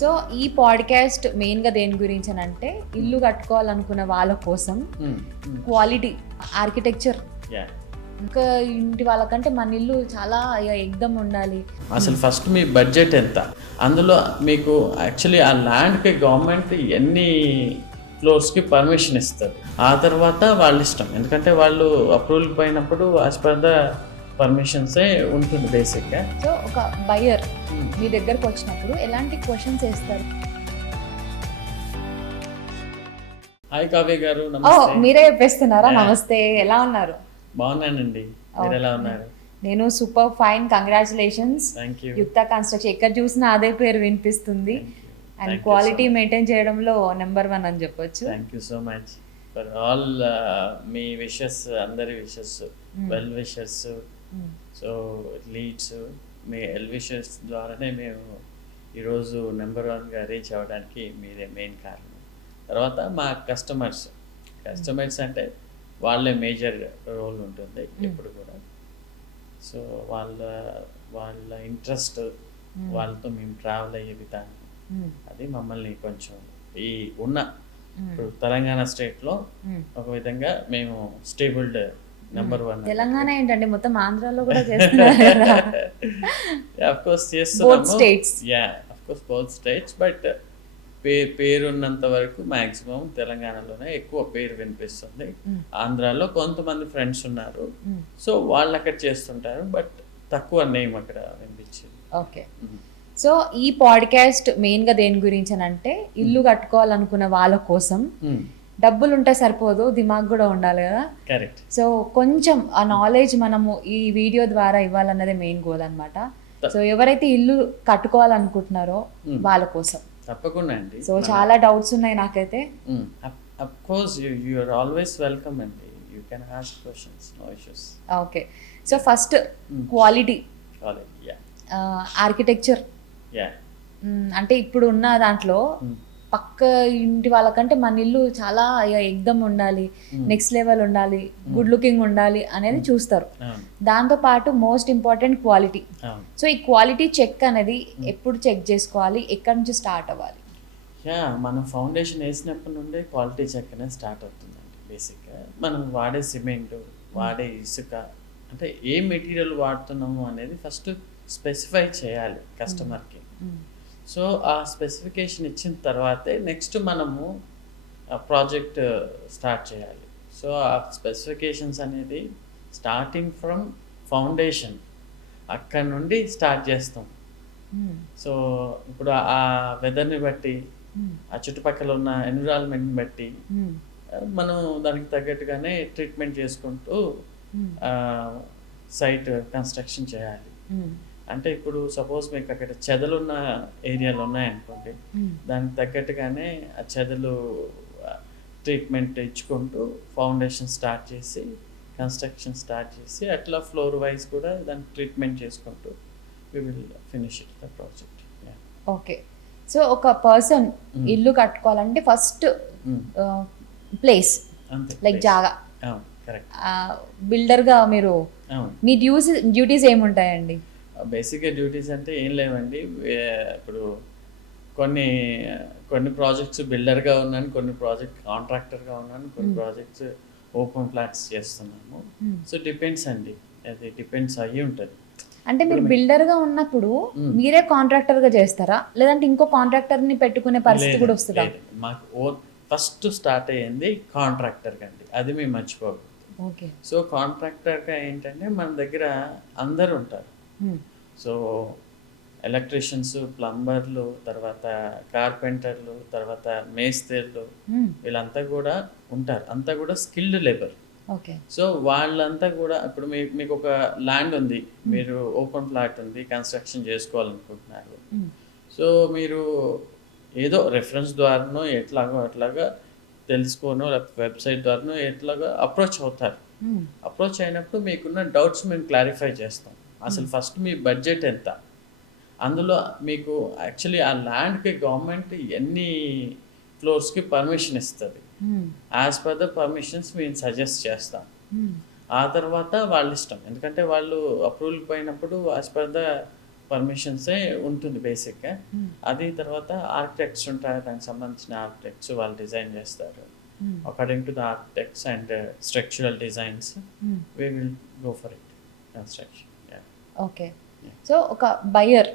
So ఈ podcast మెయిన్గా దేని గురించి అని అంటే ఇల్లు కట్టుకోవాలనుకున్న వాళ్ళ కోసం క్వాలిటీ ఆర్కిటెక్చర్ ఇంకా ఇంటి వాళ్ళకంటే మన ఇల్లు చాలా ఎగ్దమ్ ఉండాలి. అసలు ఫస్ట్ మీ బడ్జెట్ ఎంత, అందులో మీకు యాక్చువల్లీ ఆ ల్యాండ్కి గవర్నమెంట్ ఎన్ని ఫ్లోర్స్కి పర్మిషన్ ఇస్తారు, ఆ తర్వాత వాళ్ళ ఇష్టం. ఎందుకంటే వాళ్ళు అప్రూవల్ పోయినప్పుడు యాజ్ పర్ ద పర్మిషన్సే ఉంటుంది బేసిక్గా. సో ఒక బయర్ మీ దగ్గరకు వచ్చినప్పుడు ఎలాంటి క్వశ్చన్స్ వేస్తారు? హాయ్ కావ్య గారు, నమస్తే. మీరే చెప్పేస్తున్నారా? నమస్తే, ఎలా ఉన్నారు? బాగున్నానండి, మీరు ఎలా ఉన్నారు? నేను super fine, congratulations. Thank you. Yukta construction ఎక్కడ చూసినా అదే పేరు వినిపిస్తుంది. అండ్ క్వాలిటీ మెయింటైన్ చేయడంలో నెంబర్ 1 అని చెప్పొచ్చు. Thank you so much for all మీ విషెస్, అందరి wishes, well wishes. So leads, మీ వెల్ విషెస్ ద్వారానే మేము ఈరోజు నెంబర్ 1గా రీచ్ అవ్వడానికి మీరే మెయిన్ కారణం. తర్వాత మా కస్టమర్స్ అంటే వాళ్ళే మేజర్ రోల్ ఉంటుంది ఎప్పుడు కూడా. సో వాళ్ళ ఇంట్రెస్ట్, వాళ్ళతో మేము ట్రావెల్ అయ్యే విధానం, అది మమ్మల్ని కొంచెం ఈ ఉన్న ఇప్పుడు తెలంగాణ స్టేట్లో ఒక విధంగా మేము స్టేబుల్డ్ నెంబర్ 1. తెలంగాణ ఏంటండి, మొత్తం ఆంధ్రాలో కూడా చేస్తున్నారు. ఆఫ్ కోర్స్ చేస్తున్నాము. Both states. Yeah, of course both states. But పేరున్నంత వరకు మ్యాక్సిమం తెలంగాణలోనే ఎక్కువ పేరు వినిపిస్తుంది. ఆంధ్రాలో కొంతమంది ఫ్రెండ్స్ ఉన్నారు, సో వాళ్ళు అక్కడ చేస్తుంటారు, బట్ తక్కువ నేమ్ అక్కడ వినిపించింది. ఓకే. సో ఈ పాడ్కాస్ట్ మెయిన్గా దేని గురించి అని అంటే ఇల్లు కట్టుకోవాలనుకున్న వాళ్ళ కోసం. డబ్బులు ఉంటే సరిపోదు, దిమాగ్ కూడా ఉండాలి కదా. కరెక్ట్. సో కొంచెం ఆ నాలెడ్జ్ మనము ఈ వీడియో ద్వారా ఇవ్వాలన్నదే మెయిన్ గోల్ అనమాట. సో ఎవరైతే ఇల్లు కట్టుకోవాలనుకుంటున్నారో వాళ్ళ కోసం తప్పకుండా అండి. సో చాలా డౌట్స్ ఉన్నాయి నాకైతే. Of course you are always welcome అండి, you can ask questions, no issues. Okay. So first quality, yeah, architecture. Yeah, అంటే ఇప్పుడు ఉన్న దాంట్లో పక్క ఇంటి వాళ్ళకంటే మన ఇల్లు చాలా ఎగ్దమ్ ఉండాలి, నెక్స్ట్ లెవెల్ ఉండాలి, గుడ్ లుకింగ్ ఉండాలి అనేది చూస్తారు. దాంతో పాటు మోస్ట్ ఇంపార్టెంట్ క్వాలిటీ. సో ఈ క్వాలిటీ చెక్ అనేది ఎప్పుడు చెక్ చేసుకోవాలి, ఎక్కడి నుంచి స్టార్ట్ అవ్వాలి? యా, మనం ఫౌండేషన్ వేసినప్పటి నుండే క్వాలిటీ చెక్ అనేది స్టార్ట్ అవుతుందండి. బేసిక్గా మనం వాడే సిమెంట్, వాడే ఇసుక, అంటే ఏ మెటీరియల్ వాడుతున్నాము అనేది ఫస్ట్ స్పెసిఫై చేయాలి కస్టమర్కి. సో ఆ స్పెసిఫికేషన్ ఇచ్చిన తర్వాతే నెక్స్ట్ మనము ప్రాజెక్ట్ స్టార్ట్ చేయాలి. సో ఆ స్పెసిఫికేషన్స్ అనేది స్టార్టింగ్ ఫ్రమ్ ఫౌండేషన్, అక్కడ నుండి స్టార్ట్ చేస్తాం. సో ఇప్పుడు ఆ వెదర్ని బట్టి, ఆ చుట్టుపక్కల ఉన్న ఎన్విరాన్మెంట్ని బట్టి మనం దానికి తగ్గట్టుగానే ట్రీట్మెంట్ చేసుకుంటూ సైట్ కన్స్ట్రక్షన్ చేయాలి. అంటే ఇప్పుడు సపోజ్ మీకు అక్కడ చెదలున్న ఏరియాలు ఉన్నాయనుకోండి, దానికి తగ్గట్టుగానే ఆ చెదలు ట్రీట్మెంట్ ఇచ్చుకుంటూ ఫౌండేషన్ స్టార్ట్ చేసి, కన్స్ట్రక్షన్ స్టార్ట్ చేసి, అట్లా ఫ్లోర్ వైజ్ కూడా దాన్ని ట్రీట్మెంట్ చేసుకుంటూ we will finish it the project. Okay. So ఒక పర్సన్ ఇల్లు కట్టుకోవాలంటే ఫస్ట్ ప్లేస్, లైక్ జాగా. కరెక్ట్. బిల్డర్గా మీరు మీ డ్యూటీస్ ఏముంటాయండి? బేసిక్గా డ్యూటీస్ అంటే ఏం లేవండి. ఇప్పుడు కొన్ని ప్రాజెక్ట్స్ బిల్డర్గా ఉన్నాను, కొన్ని ప్రాజెక్ట్ కాంట్రాక్టర్గా ఉన్నాను, కొన్ని ప్రాజెక్ట్స్ ఓపెన్ ఫ్లాట్స్ చేస్తున్నాము. సో డిపెండ్స్ అండి, అది డిపెండ్స్ అయ్యి ఉంటుంది. అంటే మీరు బిల్డర్గా ఉన్నప్పుడు మీరే కాంట్రాక్టర్గా చేస్తారా, లేదంటే ఇంకో కాంట్రాక్టర్ని పెట్టుకునే పరిస్థితి కూడా వస్తుందా? మాకు ఫస్ట్ స్టార్ట్ అయ్యింది కాంట్రాక్టర్గా అండి, అది మేము మర్చిపోకూడదు. ఓకే. సో కాంట్రాక్టర్గా ఏంటంటే మన దగ్గర అందరు ఉంటారు. సో ఎలక్ట్రీషియన్స్, ప్లంబర్లు, తర్వాత కార్పెంటర్లు, తర్వాత మేస్త్రీలు, వీళ్ళంతా కూడా ఉంటారు. అంతా కూడా స్కిల్డ్ లేబర్. ఓకే. సో వాళ్ళంతా కూడా ఇప్పుడు మీకు ఒక ల్యాండ్ ఉంది, మీరు ఓపెన్ ప్లాట్ ఉంది, కన్స్ట్రక్షన్ చేసుకోవాలనుకుంటున్నారు. సో మీరు ఏదో రెఫరెన్స్ ద్వారానో అట్లాగా తెలుసుకోనో, లేకపోతే వెబ్సైట్ ద్వారానో ఎట్లాగా అప్రోచ్ అవుతారు. అప్రోచ్ అయినప్పుడు మీకున్న డౌట్స్ మేము క్లారిఫై చేస్తాం. అసలు ఫస్ట్ మీ బడ్జెట్ ఎంత, అందులో మీకు యాక్చువల్లీ ఆ ల్యాండ్కి గవర్నమెంట్ ఎన్ని ఫ్లోర్స్కి పర్మిషన్ ఇస్తుంది, యాజ్ పర్ ద పర్మిషన్స్ మేము సజెస్ట్ చేస్తాం. ఆ తర్వాత వాళ్ళ ఇష్టం, ఎందుకంటే వాళ్ళు అప్రూవల్ పోయినప్పుడు యాజ్ పర్ ద పర్మిషన్సే ఉంటుంది బేసిక్గా. అది తర్వాత ఆర్కిటెక్ట్స్ ఉంటారు, దానికి సంబంధించిన ఆర్కిటెక్ట్స్ వాళ్ళు డిజైన్ చేస్తారు. According to the architects and structural designs we will go for it construction. Okay. So ఒక బయర్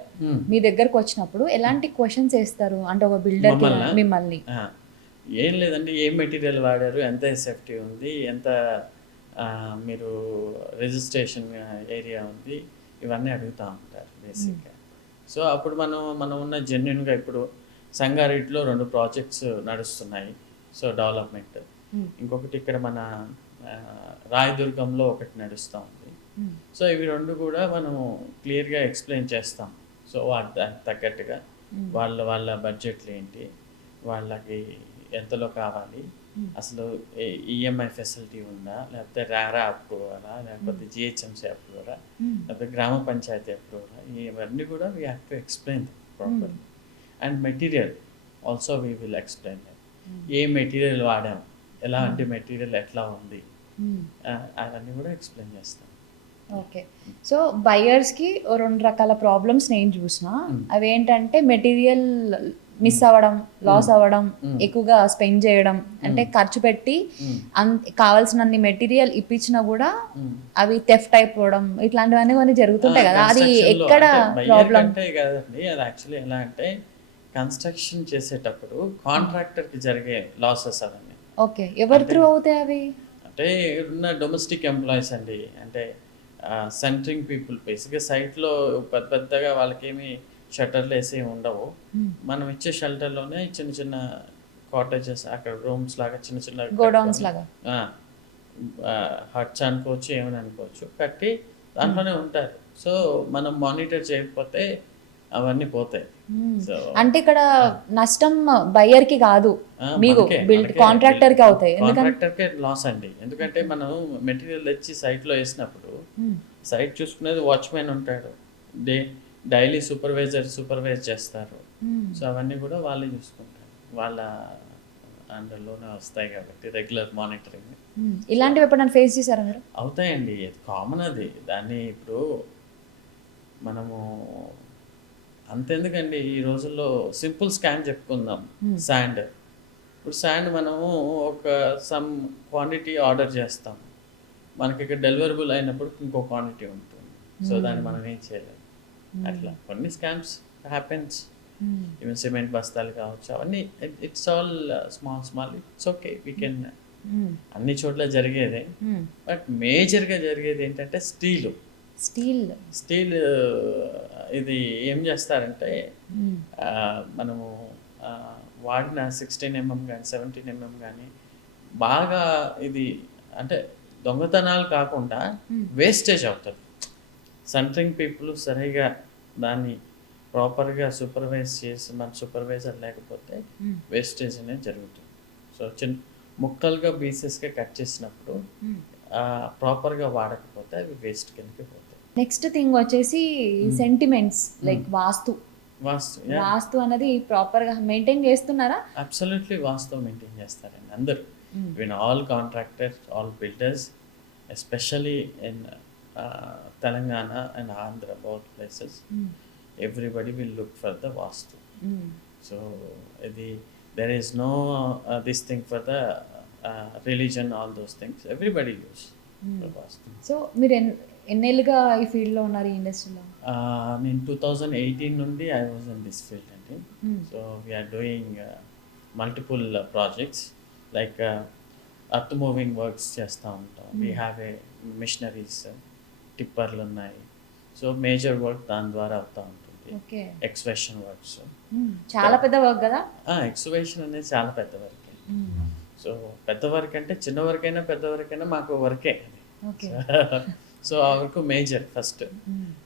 మీ దగ్గరకు వచ్చినప్పుడు ఎలాంటి క్వశ్చన్స్ వేస్తారు అంటే ఒక బిల్డర్ మిమ్మల్ని? ఏం లేదండి, ఏం మెటీరియల్ వాడారు, ఎంత సేఫ్టీ ఉంది, ఎంత మీరు రిజిస్ట్రేషన్ ఏరియా ఉంది, ఇవన్నీ అడుగుతూ ఉంటారు బేసిక్గా. సో అప్పుడు మనం ఉన్న జెన్యున్గా ఇప్పుడు సంగారెడ్డిలో 2 ప్రాజెక్ట్స్ నడుస్తున్నాయి. సో డెవలప్మెంట్, ఇంకొకటి ఇక్కడ మన రాయదుర్గంలో ఒకటి నడుస్తూ ఉంది. సో ఇవి 2 కూడా మనము క్లియర్గా ఎక్స్ప్లెయిన్ చేస్తాం. సో దానికి తగ్గట్టుగా వాళ్ళ బడ్జెట్లు ఏంటి, వాళ్ళకి ఎంతలో కావాలి, అసలు ఈఎంఐ ఫెసిలిటీ ఉందా, లేకపోతే రారా అప్రూవరా, లేకపోతే జిహెచ్ఎంసీ అప్రూవరా, లేకపోతే గ్రామ పంచాయతీ అప్రూవరా, ఇవన్నీ కూడా we have to explain properly. And material also we will explain ఏ మెటీరియల్ వాడాం, ఎలాంటి మెటీరియల్ ఎట్లా ఉంది, అవన్నీ కూడా ఎక్స్ప్లెయిన్ చేస్తాం. ఓకే. సో బయర్స్కి 2 రకాల ప్రాబ్లమ్స్ నేను చూసిన. అవి ఏంటంటే మెటీరియల్ మిస్ అవ్వడం, లాస్ అవ్వడం, ఎక్కువగా స్పెండ్ చేయడం, అంటే ఖర్చు పెట్టి కావాల్సినన్ని మెటీరియల్ ఇప్పించినా కూడా అవి థెఫ్ట్ అయిపోవడం, ఇట్లాంటివన్నీ కొన్ని జరుగుతుంటాయి కదా, అది ఎక్కడ ప్రాబ్లం? అంటే కదండి, అది యాక్చువల్లీ ఎలా అంటే కన్స్ట్రక్షన్ చేసేటప్పుడు కాంట్రాక్టర్కి జరిగే లాసెస్ అవన్నీ. ఓకే. ఎవరి త్రూ అవుతాయి అవి? అంటే ఉన్న డొమెస్టిక్ ఎంప్లాయీస్ అండి, అంటే సెంటరింగ్ పీపుల్. బేసిక్గా సైట్లో పెద్దగా వాళ్ళకేమి షట్టర్లు వేసి ఉండవు. మనం ఇచ్చే షెల్టర్లోనే చిన్న చిన్న కాటేజెస్, అక్కడ రూమ్స్ లాగా చిన్న చిన్న గోడౌన్స్ లాగా, హట్స్ అనుకోవచ్చు, ఏమని అనుకోవచ్చు, కట్టి దాంట్లోనే ఉంటారు. సో మనం మానిటర్ చేయకపోతే అవన్నీ పోతాయి. సో అంటే ఇక్కడ నష్టం బయ్యర్ కి కాదు, మీకు కాంట్రాక్టర్ కి అవుతాయి. కాంట్రాక్టర్కే లాస్ అండి, ఎందుకంటే మనం మెటీరియల్ తెచ్చి సైట్లో వేసినప్పుడు సైట్ చూసుకునేది వాచ్మెన్ ఉంటాడు, డైలీ సూపర్వైజ్ చేస్తారు. సో అవన్నీ కూడా వాళ్ళే చూసుకుంటారు, వాళ్ళ అండర్లోనే వస్తాయి కాబట్టి రెగ్యులర్ మానిటరింగ్. ఇలాంటివి ఎప్పుడైనా ఫేస్ చేశారా మీరు? అవుతాయండి, అది కామన్. అది దాన్ని ఇప్పుడు మనము అంతెందుకండి, ఈ రోజుల్లో సింపుల్ స్కాన్ చెప్పుకుందాం. శాండ్, ఇప్పుడు శాండ్ మనము ఒక సమ్ క్వాంటిటీ ఆర్డర్ చేస్తాం, మనకి ఇక్కడ డెలివరబుల్ అయినప్పుడు ఇంకో క్వాంటిటీ ఉంటుంది. సో దాన్ని మనం ఏం చేయలేము. అట్లా కొన్ని స్కామ్స్ హ్యాపెన్స్. ఈవెన్ సిమెంట్ బస్తాలు కావచ్చు, అవన్నీ it's all small. It's okay, we can. అన్ని చోట్ల జరిగేదే. బట్ మేజర్గా జరిగేది ఏంటంటే స్టీల్. ఇది ఏం చేస్తారంటే మనము వాడిన 16mm కానీ 17mm కానీ బాగా ఇది అంటే దొంగతనాలు కాకుండా వేస్టేజ్ అవుతుంది. సెంటరింగ్ పీపుల్ సరిగా దాన్ని ప్రాపర్గా సూపర్వైజ్ చేసి, మన సూపర్వైజర్ లేకపోతే వేస్టేజ్ అనేది జరుగుతుంది. సో చిన్న ముక్కలుగా పీసెస్గా కట్ చేసినప్పుడు ప్రాపర్గా వాడకపోతే అవి వేస్ట్ కిందకి పోతాయి. నెక్స్ట్ థింగ్ వచ్చేసి సెంటిమెంట్స్, లైక్ వాస్తు అనేది ప్రాపర్గా మెయింటైన్ చేస్తున్నారా? అబ్సల్యూట్లీ వాస్తు మెయింటైన్ చేస్తారండి అందరూ. Even all contractors, all builders, especially in Telangana and Andhra, both places, everybody will look for the vastu. So ఇది there is no this thing for the religion, all those things, everybody use the vastu. So మీరు ఎన్నేళ్ళుగా ఈ ఫీల్డ్లో ఉన్నారు, ఈ ఇండస్ట్రీలో? నేను 2018 నుండి I was in this field అండి. So we're doing multiple projects, like earth moving works చేస్తూ ఉంటాం. వీ హ్యావ్ ఏ మిషనరీస్, టిప్పర్లు ఉన్నాయి. సో మేజర్ వర్క్ దాని ద్వారా అవుతూ ఉంటుంది. ఎక్స్వేషన్ వర్క్స్ చాలా పెద్ద వర్క్ కదా. ఎక్స్వేషన్ అనేది చాలా పెద్ద వర్క్. సో పెద్ద వర్క్ అంటే చిన్న వర్క్ అయినా పెద్ద వర్క్ అయినా మాకు వర్కే. సో ఆ work major first.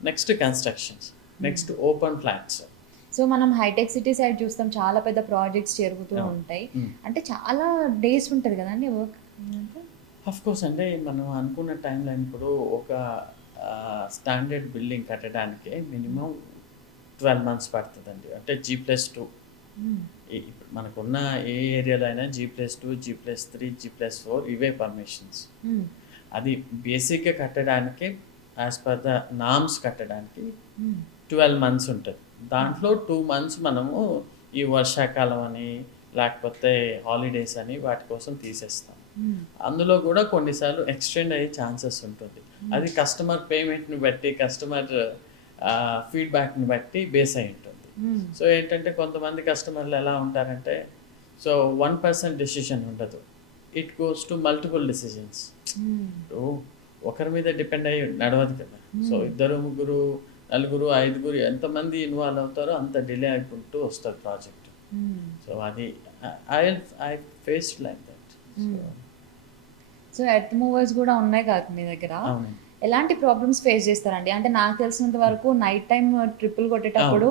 Next constructions, next open flats. So మనం హైటెక్ సిటీ సైడ్ చూస్తాం, చాలా పెద్ద ప్రాజెక్ట్స్ జరుగుతూ ఉంటాయి. అంటే చాలా డేస్ ఉంటుంది కదండి వర్క్. అఫ్ కోర్స్ అంటే మనం అనుకున్న టైం లైన్, ఇప్పుడు ఒక స్టాండర్డ్ బిల్డింగ్ కట్టడానికి మినిమం 12 months పడుతుందండి. అంటే G+2. మనకున్న ఏ ఏరియాలో అయినా G+2, G+3, G+4 ఇవే పర్మిషన్స్. అది బేసిక్గా కట్టడానికి, యాజ్ పర్ ద నామ్స్ కట్టడానికి 12 మంత్స్ ఉంటుంది. దాంట్లో 2 మంత్స్ మనము ఈ వర్షాకాలం అని, లేకపోతే హాలిడేస్ అని వాటి కోసం తీసేస్తాం. అందులో కూడా కొన్నిసార్లు ఎక్స్టెండ్ అయ్యే ఛాన్సెస్ ఉంటుంది. అది కస్టమర్ పేమెంట్‌ని బట్టి, కస్టమర్ ఫీడ్‌బ్యాక్‌ని బట్టి బేస్ అయి ఉంటుంది. సో ఏంటంటే కొంతమంది కస్టమర్లు ఎలా ఉంటారంటే, సో 1% డెసిషన్ ఉండదు. It goes to multiple decisions. ఇప్పుడు ఒకరి మీద డిపెండ్ అయ్యి నడవదు కదా. సో ఇద్దరు, ముగ్గురు, నలుగురు, ఐదుగురు ఎంతమంది ఇన్వాల్వ్ అవుతారో అంత డిలే అయిపోతూ వస్తుంది ప్రాజెక్ట్. సో అది I faced like that. So earth movers కూడా ఉన్నాయి కదా మీ దగ్గర. అవును. ఎలాంటి ప్రాబ్లమ్స్ ఫేస్ చేస్తారండి? అంటే నాకు తెలిసినంత వరకు నైట్ టైం ట్రిప్పులు కొట్టేటప్పుడు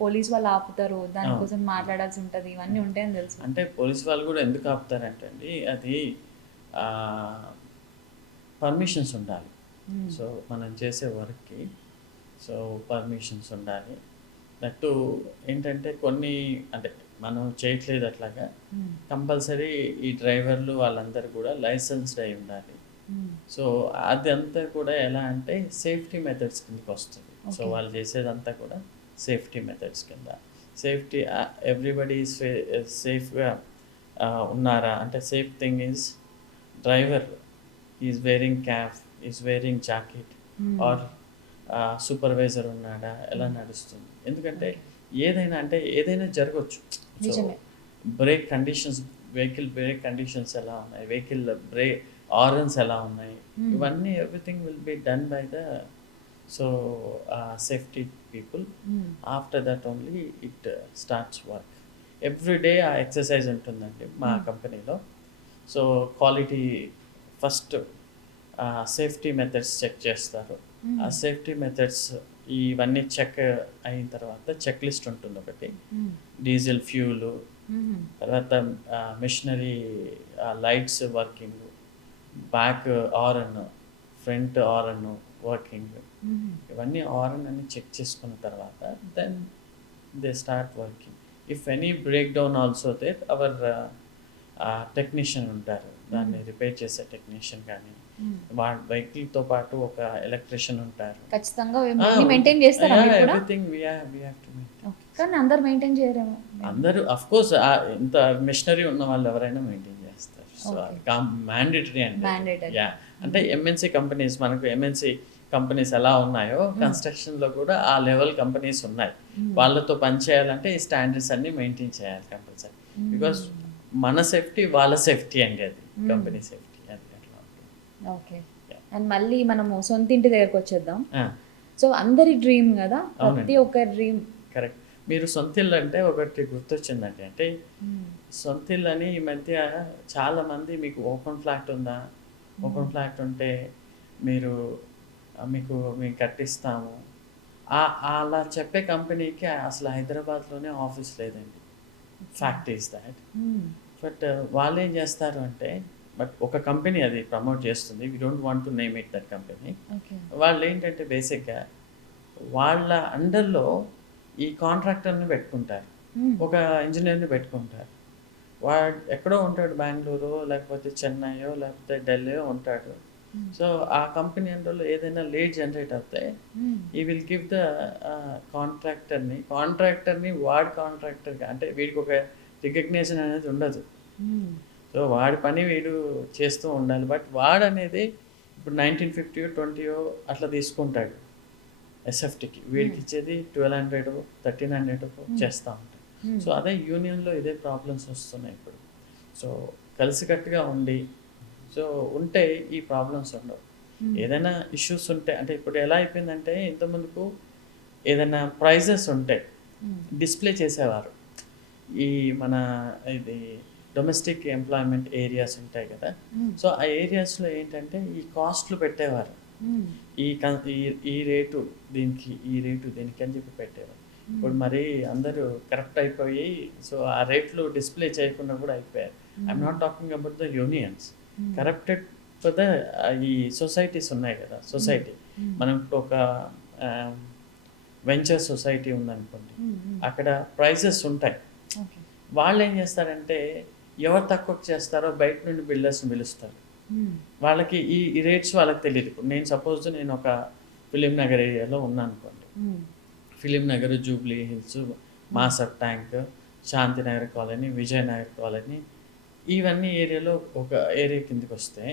పోలీస్ వాళ్ళు ఆపుతారు, దానికోసం మాట్లాడాల్సి ఉంటుంది, ఇవన్నీ ఉంటాయని తెలుసు. అంటే పోలీస్ వాళ్ళు కూడా ఎందుకు ఆపుతారంటే అండి, అది పర్మిషన్స్ ఉండాలి. సో మనం చేసే వర్క్కి సో పర్మిషన్స్ ఉండాలి. దట్టు ఏంటంటే కొన్ని అంటే మనం చేయట్లేదు అట్లాగా, కంపల్సరీ ఈ డ్రైవర్లు వాళ్ళందరూ కూడా లైసెన్స్డ్ అయి ఉండాలి. సో అదంతా కూడా ఎలా అంటే సేఫ్టీ మెథడ్స్ కిందకి వస్తుంది. సో వాళ్ళు చేసేదంతా కూడా సేఫ్టీ మెథడ్స్ కింద. సేఫ్టీ ఎవ్రీబడి ఈజ్ సేఫ్గా ఉన్నారా అంటే safe thing is driver is wearing cap, is wearing jacket, or supervisor ఉన్నాడా, ఎలా నడుస్తుంది. ఎందుకంటే ఏదైనా అంటే ఏదైనా జరగవచ్చు. So brake conditions, vehicle brake conditions ఎలా ఉన్నాయి, వెహికల్ బ్రేక్ ఆర్ఎన్స్ ఎలా ఉన్నాయి, ఇవన్నీ everything will be done by the so safety people. After that only it starts work. Every day ఆ ఎక్సర్సైజ్ ఉంటుందండి మా కంపెనీలో. So quality first safety methods check చేస్తారు. ఆ సేఫ్టీ మెథడ్స్ ఇవన్నీ చెక్ అయిన తర్వాత చెక్ లిస్ట్ ఉంటుంది ఒకటి. డీజిల్ ఫ్యూలు, తర్వాత machinery lights working, back horn, front horn working, ఇవన్నీ ఆర్ఎన్ అని చెక్ చేసుకున్న తర్వాత then they start working. If any breakdown also there our technician ఉంటారు, దాన్ని రిపేర్ చేసే టెక్నీషియన్ కానీ వాళ్ళ వెహికల్తో పాటు ఒక ఎలక్ట్రీషియన్ ఉంటారు. ఖచ్చితంగా మెయింటైన్ చేస్తారా మీరు కూడా? Everything we have to maintain. కానీ అందరూ మెయింటైన్ చేయరేమో. అందరూ అఫ్ కోర్స్ ఇంత మెషినరీ ఉన్న వాళ్ళు ఎవరైనా మెయింటైన్ చేస్తారు. సో మ్యాండేటరీ అండి. యా, అంటే ఎంఎన్సీ కంపెనీస్, మనకు ఎంఎన్సీ కంపెనీస్ ఎలా ఉన్నాయో కన్స్ట్రక్షన్లో కూడా ఆ లెవెల్ కంపెనీస్ ఉన్నాయి. వాళ్ళతో పని చేయాలంటే ఈ స్టాండర్డ్స్ అన్ని మెయింటైన్ చేయాలి కంపల్సరీ. బికాస్ మన సేఫ్టీ వాళ్ళ సేఫ్టీ అండి, అది కంపెనీ సేఫ్టీ. అది అట్లా ఉంటుంది. ఓకే. అండ్ మళ్ళీ మనము సొంత ఇంటి దగ్గరకు వచ్చేద్దాం. సో అందరి డ్రీమ్ కదా, ప్రతి ఒక్క డ్రీమ్. కరెక్ట్. మీరు సొంత ఇల్లు అంటే ఒకటి గుర్తొచ్చిందండి. అంటే సొంత ఇల్లు అని ఈ మధ్య చాలామంది మీకు ఓపెన్ ఫ్లాట్ ఉందా, ఓపెన్ ఫ్లాట్ ఉంటే మీకు మేము కట్టిస్తాము అలా చెప్పే కంపెనీకి అసలు హైదరాబాద్లోనే ఆఫీస్ లేదండి. Fact is that. బట్ వాళ్ళు ఏం చేస్తారు అంటే, బట్ ఒక కంపెనీ అది ప్రమోట్ చేస్తుంది, we don't want to name it that company. వాళ్ళు ఏంటంటే బేసిక్గా వాళ్ళ అండర్లో ఈ కాంట్రాక్టర్ని పెట్టుకుంటారు, ఒక ఇంజనీర్ని పెట్టుకుంటారు. వాడు ఎక్కడో ఉంటాడు, బెంగళూరు లేకపోతే చెన్నైయో లేకపోతే ఢిల్లీయో ఉంటాడు. సో ఆ కంపెనీ అండర్లో ఏదైనా లీడ్ జనరేట్ అవుతే ఈ విల్ గివ్ ద కాంట్రాక్టర్ని వాడి కాంట్రాక్టర్గా, అంటే వీడికి ఒక రికగ్నేషన్ అనేది ఉండదు. సో వాడి పని వీడు చేస్తూ ఉండాలి. బట్ వాడు అనేది ఇప్పుడు 1950 20 అట్లా తీసుకుంటాడు ఎస్ఎఫ్టీకి, వీడికి ఇచ్చేది 1200 1300 చేస్తూ ఉంటాడు. సో అదే యూనియన్లో ఇదే ప్రాబ్లమ్స్ వస్తున్నాయి ఇప్పుడు. సో కలిసికట్టుగా ఉండి సో ఉంటే ఈ ప్రాబ్లమ్స్ ఉండవు. ఏదైనా ఇష్యూస్ ఉంటే, అంటే ఇప్పుడు ఎలా అయిపోయిందంటే, ఇంతకుముందుకు ఏదైనా ప్రైజెస్ ఉంటే డిస్ప్లే చేసేవారు. ఈ మన ఇది డొమెస్టిక్ ఎంప్లాయ్మెంట్ ఏరియాస్ ఉంటాయి కదా, సో ఆ ఏరియాస్లో ఏంటంటే ఈ కాస్ట్లు పెట్టేవారు. ఈ రేటు దీనికి, ఈ రేటు దీనికి అని చెప్పి పెట్టేవారు. ఇప్పుడు మరి అందరూ కరెక్ట్ అయిపోయి సో ఆ రేట్లు డిస్ప్లే చేయకుండా కూడా అయిపోయారు. I'm not talking about the unions, corrupted for the ఈ సొసైటీస్ ఉన్నాయి కదా. సొసైటీ మనం ఇప్పుడు ఒక వెంచర్ సొసైటీ ఉందనుకోండి, అక్కడ ప్రైజెస్ ఉంటాయి. వాళ్ళు ఏం చేస్తారంటే ఎవరు తక్కువ చేస్తారో బయట నుండి బిల్డర్స్ని పిలుస్తారు. వాళ్ళకి ఈ రేట్స్ వాళ్ళకి తెలియదు. ఇప్పుడు నేను సపోజ్ నేను ఒక ఫిలిం నగర్ ఏరియాలో ఉన్నాను అనుకోండి, ఫిలిం నగర్, జూబ్లీ హిల్స్, మాసప్ ట్యాంక్, శాంతినగర్ కాలనీ, విజయనగర్ కాలనీ, ఇవన్నీ ఏరియాలో ఒక ఏరియా కిందకి వస్తే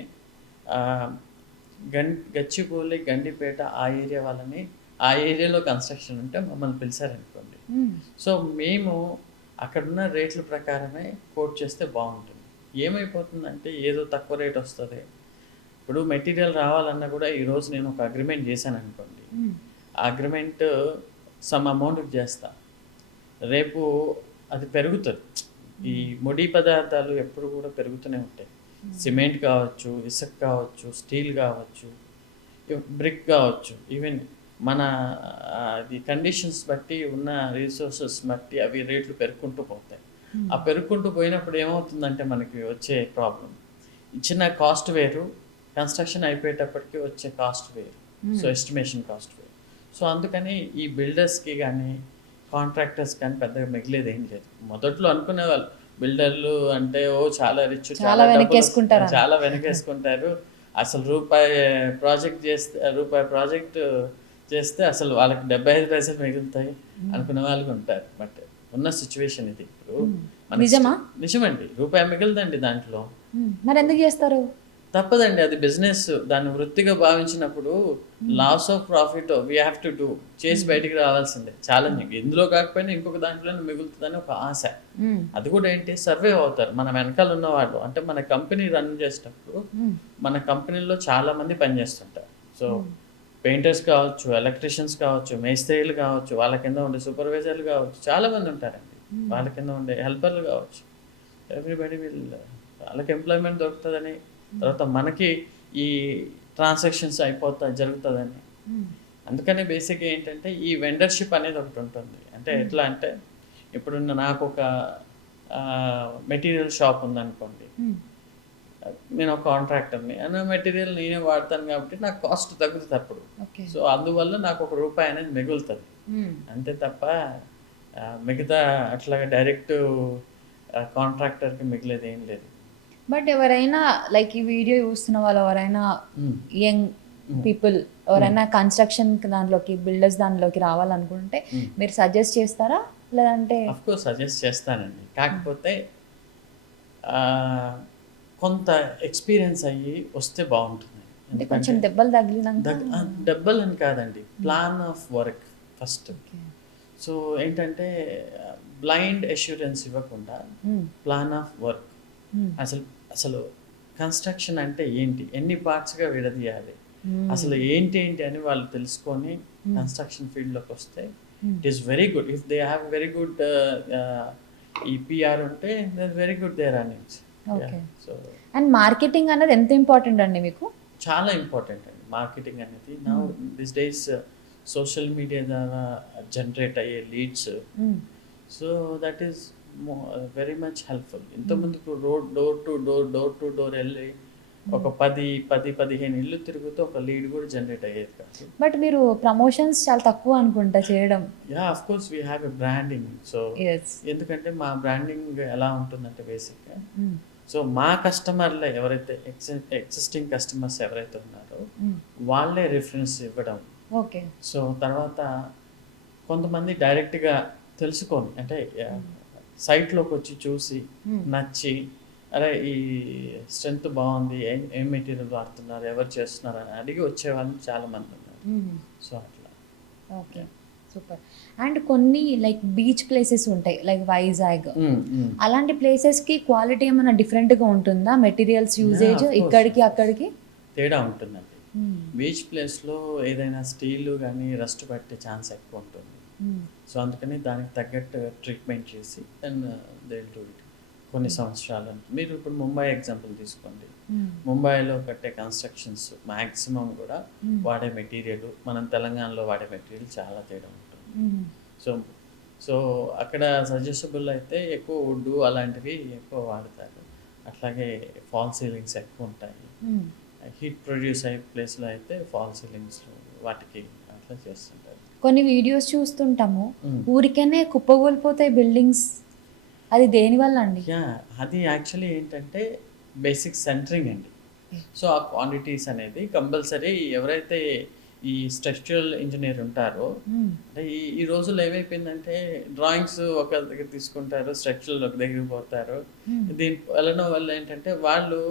గచ్చిబౌలి, గండిపేట ఆ ఏరియా వాళ్ళని ఆ ఏరియాలో కన్స్ట్రక్షన్ ఉంటే మమ్మల్ని పిలిచారనుకోండి. సో మేము అక్కడున్న రేట్ల ప్రకారమే కోట్ చేస్తే బాగుంటుంది. ఏమైపోతుందంటే ఏదో తక్కువ రేట్ వస్తుంది. ఇప్పుడు మెటీరియల్ రావాలన్నా కూడా ఈరోజు నేను ఒక అగ్రిమెంట్ చేశాను అనుకోండి, ఆ అగ్రిమెంట్ సమ్ అమౌంట్కి చేస్తా, రేపు అది పెరుగుతుంది. ఈ ముడి పదార్థాలు ఎప్పుడు కూడా పెరుగుతూనే ఉంటాయి. సిమెంట్ కావచ్చు, ఇసుక కావచ్చు, స్టీల్ కావచ్చు, బ్రిక్ కావచ్చు, ఈవెన్ మన అది కండిషన్స్ బట్టి ఉన్న రిసోర్సెస్ బట్టి అవి రేట్లు పెరుగుకుంటూ పోతాయి. ఆ పెరుగుకుంటూ పోయినప్పుడు ఏమవుతుందంటే మనకి వచ్చే ప్రాబ్లం, ఇచ్చిన కాస్ట్ వేరు, కన్స్ట్రక్షన్ అయిపోయేటప్పటికి వచ్చే కాస్ట్ వేరు. సో ఎస్టిమేషన్ కాస్ట్ వేరు. సో అందుకని ఈ బిల్డర్స్కి కానీ కాంట్రాక్టర్స్ కానీ పెద్దగా మిగిలేదు ఏం లేదు. మొదట్లో అనుకునే వాళ్ళు బిల్డర్లు అంటే చాలా రిచ్, చాలా వెనకేసుకుంటారు. చాలా వెనకేసుకుంటారు. అసలు రూపాయి ప్రాజెక్ట్ చేస్తే అసలు వాళ్ళకి 75 పైసలు మిగులుతాయి అనుకునే వాళ్ళు ఉంటారు. బట్ ఉన్న సిచ్యువేషన్ ఇది ఇప్పుడు. నిజమండి, రూపాయి మిగులుదండి దాంట్లో. మరి ఎందుకు చేస్తారు? తప్పదండి, అది బిజినెస్. దాన్ని వృత్తిగా భావించినప్పుడు loss of profit we have to do, చేసి బయటికి రావాల్సిందే. ఛాలెంజింగ్, ఇందులో కాకపోయినా ఇంకొక దాంట్లోనే మిగులుతుందని ఒక ఆశ. అది కూడా ఏంటి, సర్వే అవుతారు మన వెనకాల ఉన్నవాళ్ళు. అంటే మన కంపెనీ రన్ చేసేటప్పుడు మన కంపెనీలో చాలా మంది పనిచేస్తుంటారు. సో పెయింటర్స్ కావచ్చు, ఎలక్ట్రీషియన్స్ కావచ్చు, మేస్త్రీలు కావచ్చు, వాళ్ళ కింద ఉండే సూపర్వైజర్లు కావచ్చు, చాలా మంది ఉంటారండి. వాళ్ళ కింద ఉండే హెల్పర్లు కావచ్చు, ఎవ్రీబడి వాళ్ళకి ఎంప్లాయ్మెంట్ దొరుకుతుందని, తర్వాత మనకి ఈ ట్రాన్సాక్షన్స్ జరుగుతుందని. అందుకని బేసిక్గా ఏంటంటే ఈ వెండర్షిప్ అనేది ఒకటి ఉంటుంది. అంటే ఎట్లా అంటే ఇప్పుడు నాకు ఒక మెటీరియల్ షాప్ ఉందనుకోండి, నేను ఒక కాంట్రాక్టర్ని, అన్న మెటీరియల్ నేనే వాడతాను కాబట్టి నాకు కాస్ట్ తగ్గుతుంది అప్పుడు. సో అందువల్ల నాకు ₹1 అనేది మిగులుతుంది అంతే తప్ప మిగతా అట్లాగా డైరెక్ట్ కాంట్రాక్టర్కి మిగిలేదు ఏం లేదు. బట్ ఎవరైనా లైక్ ఈ వీడియో చూస్తున్న వాళ్ళు ఎవరైనా యంగ్ పీపుల్ ఎవరైనా కన్స్ట్రక్షన్ దాంట్లోకి, బిల్డర్స్ దాంట్లోకి రావాలనుకుంటే మీరు సజెస్ట్ చేస్తారా? లేదంటే అఫ్కోర్స్ సజెస్ట్ చేస్తానండి. కాకపోతే కొంత ఎక్స్పీరియన్స్ అయ్యి వస్తే బాగుంటుంది. అంటే కొంచెం దెబ్బలు తగిలినాక, దెబ్బలు అని కాదండి, plan of work first. So ఏంటంటే బ్లైండ్ అష్యూరెన్స్ ఇవ్వకుండా ప్లాన్ ఆఫ్ వర్క్, అసలు కన్స్ట్రక్షన్ అంటే ఏంటి, ఎన్ని పార్ట్స్గా విడదీయాలి, అసలు ఏంటి అని వాళ్ళు తెలుసుకొని కన్స్ట్రక్షన్ ఫీల్డ్లోకి వస్తే it is very good. If they have very good ఈ పిఆర్ ఉంటే very good their earnings. So and marketing అనేది ఎంత ఇంపార్టెంట్ అండి మీకు? చాలా ఇంపార్టెంట్ అండి మార్కెటింగ్ అనేది. Now this days social media ద్వారా జనరేట్ అయ్యే leads, so that is very much helpful. ఇంతకుముందుకు డోర్ టు డోర్ వెళ్ళి ఒక 10-15 ఇల్లు తిరుగుతూ ఒక లీడ్ కూడా జనరేట్ అయ్యేది కాదు. బట్ మీరు ప్రమోషన్స్ చాలా తక్కువ అనుకుంటా చేయడం. Yeah, of course we have a branding. So ఎందుకంటే మా బ్రాండింగ్ ఎలా ఉంటుందంటే బేసిక్గా, సో మా కస్టమర్లే ఎవరైతే ఎగ్జిస్టింగ్ కస్టమర్స్ ఎవరైతే ఉన్నారో వాళ్ళే రిఫరెన్స్ ఇవ్వడం. ఓకే. సో తర్వాత కొంతమంది డైరెక్ట్గా తెలుసుకొని, అంటే సైట్లోకి వచ్చి చూసి నచ్చి, అరే ఈ స్ట్రెంత్ బాగుంది, ఏం మెటీరియల్ వాడుతున్నారు, ఎవరు చేస్తున్నారు అని అడిగి వచ్చే వాళ్ళు చాలా మంది ఉన్నారు. సో అట్లా. Okay, super. అండ్ కొన్ని లైక్ బీచ్ ప్లేసెస్ ఉంటాయి, లైక్ వైజాగ్, అలాంటి ప్లేసెస్కి క్వాలిటీ ఏమైనా డిఫరెంట్గా ఉంటుందా? మెటీరియల్స్ యూజేజ్ ఇక్కడికి అక్కడికి తేడా ఉంటుందండి. బీచ్ ప్లేస్లో ఏదైనా స్టీల్ కానీ రస్ట్ పట్టే ఛాన్స్ ఎక్కువ ఉంటుంది. సో అందుకని దానికి తగ్గట్టు ట్రీట్మెంట్ చేసి and they will do it కొన్ని సంవత్సరాలు. మీరు ఇప్పుడు ముంబై ఎగ్జాంపుల్ తీసుకోండి. ముంబైలో కట్టే కన్స్ట్రక్షన్స్ మ్యాక్సిమం కూడా వాడే మెటీరియల్ మనం తెలంగాణలో వాడే మెటీరియల్ చాలా తేడా ఉంటుంది. సో అక్కడ సజెస్టబుల్ అయితే ఎక్కువ వుడ్ అలాంటివి ఎక్కువ వాడతారు. అట్లాగే ఫాల్ సీలింగ్స్ ఎక్కువ ఉంటాయి. హీట్ ప్రొడ్యూస్ అయ్యే ప్లేస్లో అయితే ఫాల్ సీలింగ్స్ వాటికి అట్లా చేస్తుంటారు. కొన్ని వీడియోస్ చూస్తుంటాము, ఊరికేనే కుప్పగూలిపోతాయి బిల్డింగ్స్. అది దేనివల్ల అండి? అది యాక్చువల్లీ ఏంటంటే బేసిక్ సెంటరింగ్ అండి. సో ఆ క్వాంటిటీస్ అనేది కంపల్సరీ ఎవరైతే ఈ స్ట్రక్చరల్ ఇంజనీర్ ఉంటారో, అంటే ఈ రోజుల్లో ఏమైపోయిందంటే డ్రాయింగ్స్ ఒక దగ్గర తీసుకుంటారు, స్ట్రక్చరల్ ఒక దగ్గరికి పోతారు. దీని వెళ్ళడం వల్ల ఏంటంటే వాళ్ళు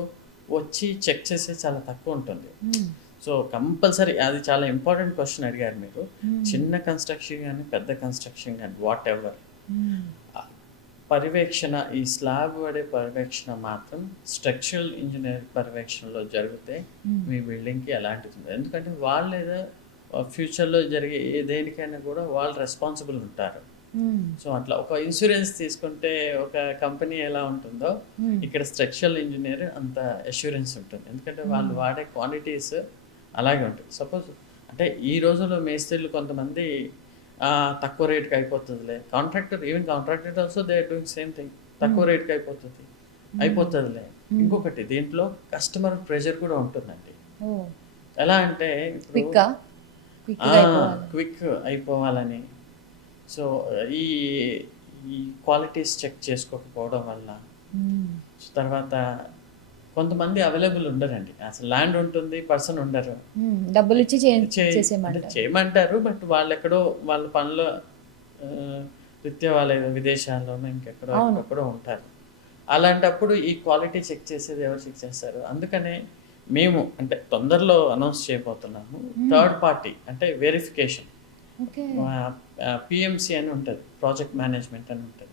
వచ్చి చెక్ చేసే చాలా తక్కువ ఉంటుంది. సో కంపల్సరీ అది చాలా ఇంపార్టెంట్ క్వశ్చన్ అడిగారు మీరు. చిన్న కన్స్ట్రక్షన్ కానీ పెద్ద కన్స్ట్రక్షన్ కానీ వాట్ ఎవర్, పర్యవేక్షణ, ఈ స్లాబ్ పడే పర్యవేక్షణ మాత్రం స్ట్రక్చరల్ ఇంజనీర్ పర్యవేక్షణలో జరిగితే మీ బిల్డింగ్కి ఎలాంటిది ఉంది. ఎందుకంటే వాళ్ళు ఏదో ఫ్యూచర్లో జరిగే దేనికైనా కూడా వాళ్ళు రెస్పాన్సిబుల్ ఉంటారు. సో అట్లా ఒక ఇన్సూరెన్స్ తీసుకుంటే ఒక కంపెనీ ఎలా ఉంటుందో ఇక్కడ స్ట్రక్చరల్ ఇంజనీర్ అంత అష్యూరెన్స్ ఉంటుంది. ఎందుకంటే వాళ్ళు వాడే క్వాంటిటీస్ అలాగే ఉంటాయి. సపోజ్ అంటే ఈ రోజుల్లో మేస్త్రీలు కొంతమంది తక్కువ రేట్కి అయిపోతుందిలే, even contractor also they are doing same thing, తక్కువ రేట్కి అయిపోతుందిలే. ఇంకొకటి దీంట్లో కస్టమర్ ప్రెషర్ కూడా ఉంటుందండి. ఎలా అంటే క్విక్ అయిపోవాలని, సో ఈ క్వాలిటీస్ చెక్ చేసుకోకపోవడం వల్ల, తర్వాత కొంతమంది అవైలబుల్ ఉండరండి. అసలు ల్యాండ్ ఉంటుంది, పర్సన్ ఉండరు, డబ్బులు ఇచ్చి చేయమంటారు, బట్ వాళ్ళు ఎక్కడో వాళ్ళ పనులు రీత్యా వాళ్ళ విదేశాల్లోనూ ఇంకెక్కడో ఉంటారు. అలాంటప్పుడు ఈ క్వాలిటీ చెక్ చేసేది ఎవరు చెక్ చేస్తారు? అందుకనే మేము అంటే తొందరలో అనౌన్స్ చేయబోతున్నాము థర్డ్ పార్టీ అంటే వెరిఫికేషన్, పిఎంసి అని ఉంటుంది, ప్రాజెక్ట్ మేనేజ్మెంట్ అని ఉంటుంది.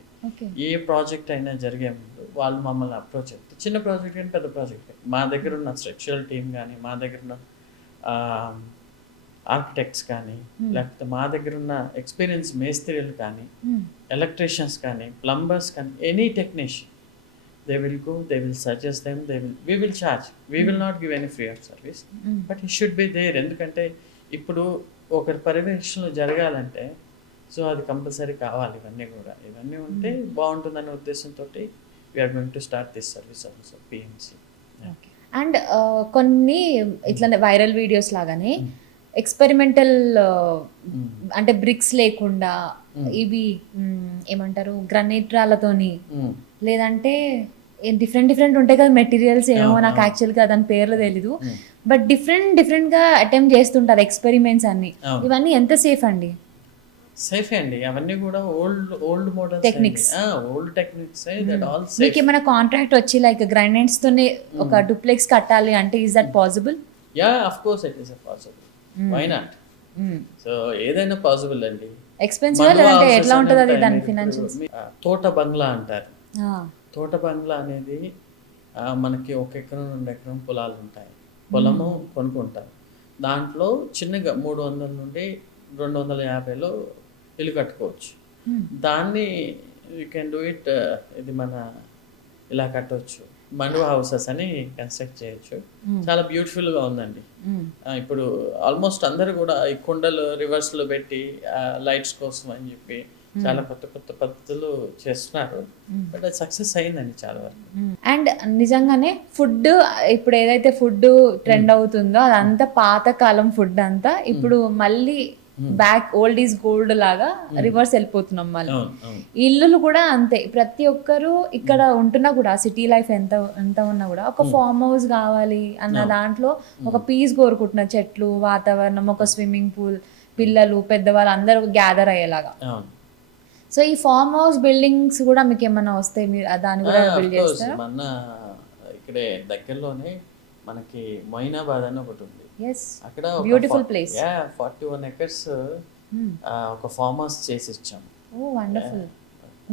ఏ ప్రాజెక్ట్ అయినా జరిగే ముందు వాళ్ళు మమ్మల్ని అప్రోచ్ అవుతారు. చిన్న ప్రాజెక్ట్ కానీ పెద్ద ప్రాజెక్ట్ కానీ మా దగ్గర ఉన్న స్ట్రక్చరల్ టీమ్ కానీ, మా దగ్గర ఉన్న ఆర్కిటెక్ట్స్ కానీ, లేకపోతే మా దగ్గర ఉన్న ఎక్స్పీరియన్స్ మేస్త్రీలు కానీ, ఎలక్ట్రీషియన్స్ కానీ, ప్లంబర్స్ కానీ, any technician, they will go, they will suggest them, we will charge, we will not give any free of service, but it should be there. ఎందుకంటే ఇప్పుడు ఒకరి పర్యవేక్షణలో జరగాలంటే సో అది కంపల్సరీ కావాలి. ఇవన్నీ ఉంటే బాగుంటుందనే ఉద్దేశంతో we are going to start this service also, PMC. And కొన్ని ఇట్లా వైరల్ వీడియోస్ లాగానే ఎక్స్పెరిమెంటల్ అంటే బ్రిక్స్ లేకుండా ఇవి ఏమంటారు గ్రానైట్ రాళ్ళతోని, లేదంటే డిఫరెంట్ ఉంటాయి కదా మెటీరియల్స్, ఏమో నాకు యాక్చువల్గా దాని పేర్లు తెలీదు, బట్ డిఫరెంట్గా అటెంప్ట్ చేస్తుంటారు ఎక్స్పెరిమెంట్స్ అన్ని. ఇవన్నీ ఎంత సేఫ్ అండి? సేఫ్ అండి, అవన్నీ కూడా old model techniques, old techniques. మీకు ఏమైనా కాంట్రాక్ట్ వచ్చి లైక్ గ్రానైట్స్ తోనే ఒక డూప్లెక్స్ కట్టాలి అంటే is that possible? Yeah, of course it is possible, why not? So ఏదైనా పాసిబుల్ అండి. ఎక్స్పెన్సివ్ అంటే ఎట్లా ఉంటుంది అది దాని ఫైనాన్షియల్స్? తోట బంగ్లా అంటారు. తోట బంగ్లా అనేది మనకి 1 ఎకరం 2 ఎకరం పొలాలు ఉంటాయి, పొలము కొనుక్కుంటారు, దాంట్లో చిన్నగా 300 నుండి 250లో ఇల్లు కట్టుకోవచ్చు. దాన్ని యూ కెన్ డూ ఇట్, ఇది మన ఇలా కట్టవచ్చు, మండువా హౌసెస్ అని కన్స్ట్రక్ట్ చేయొచ్చు. చాలా బ్యూటిఫుల్గా ఉందండి. ఇప్పుడు ఆల్మోస్ట్ అందరూ కూడా ఈ కుండలు రివర్స్లో పెట్టి లైట్స్ కోసం అని చెప్పి చాలా కొత్త పద్ధతులు చేస్తున్నారు, బట్ అది సక్సెస్ అయిందండి చాలా వరకు. అండ్ నిజంగానే ఫుడ్, ఇప్పుడు ఏదైతే ఫుడ్ ట్రెండ్ అవుతుందో అదంతా పాతకాలం ఫుడ్ అంతా ఇప్పుడు మళ్ళీ బ్యాక్ ఓల్డ్ ఈజ్ గోల్డ్ లాగా రివర్స్ వెళ్ళిపోతున్నాం. మళ్ళీ ఇల్లులు కూడా అంతే, ప్రతి ఒక్కరు ఇక్కడ ఉంటున్నా కూడా సిటీ లైఫ్ ఎంత ఉన్నా కూడా ఒక ఫామ్ హౌస్ కావాలి అన్న దాంట్లో ఒక పీస్ కోరుకుంటున్నారు, చెట్లు, వాతావరణం, ఒక స్విమ్మింగ్ పూల్, పిల్లలు పెద్దవాళ్ళు అందరూ గ్యాదర్ అయ్యేలాగా. సో ఈ ఫామ్ హౌస్ బిల్డింగ్స్ కూడా మీకు ఏమన్నా వస్తే మీరు దాన్ని కూడా బిల్డ్ చేస్తారా? మన ఇక్కడే దగ్గరలోనే మనకి మొయినాబాద్ అని ఒకటి ఉంది, అక్కడ బ్యూటిఫుల్ ప్లేస్, 41 acres ఒక ఫామ్ హౌస్ చేసి ఇచ్చాం. Oh wonderful,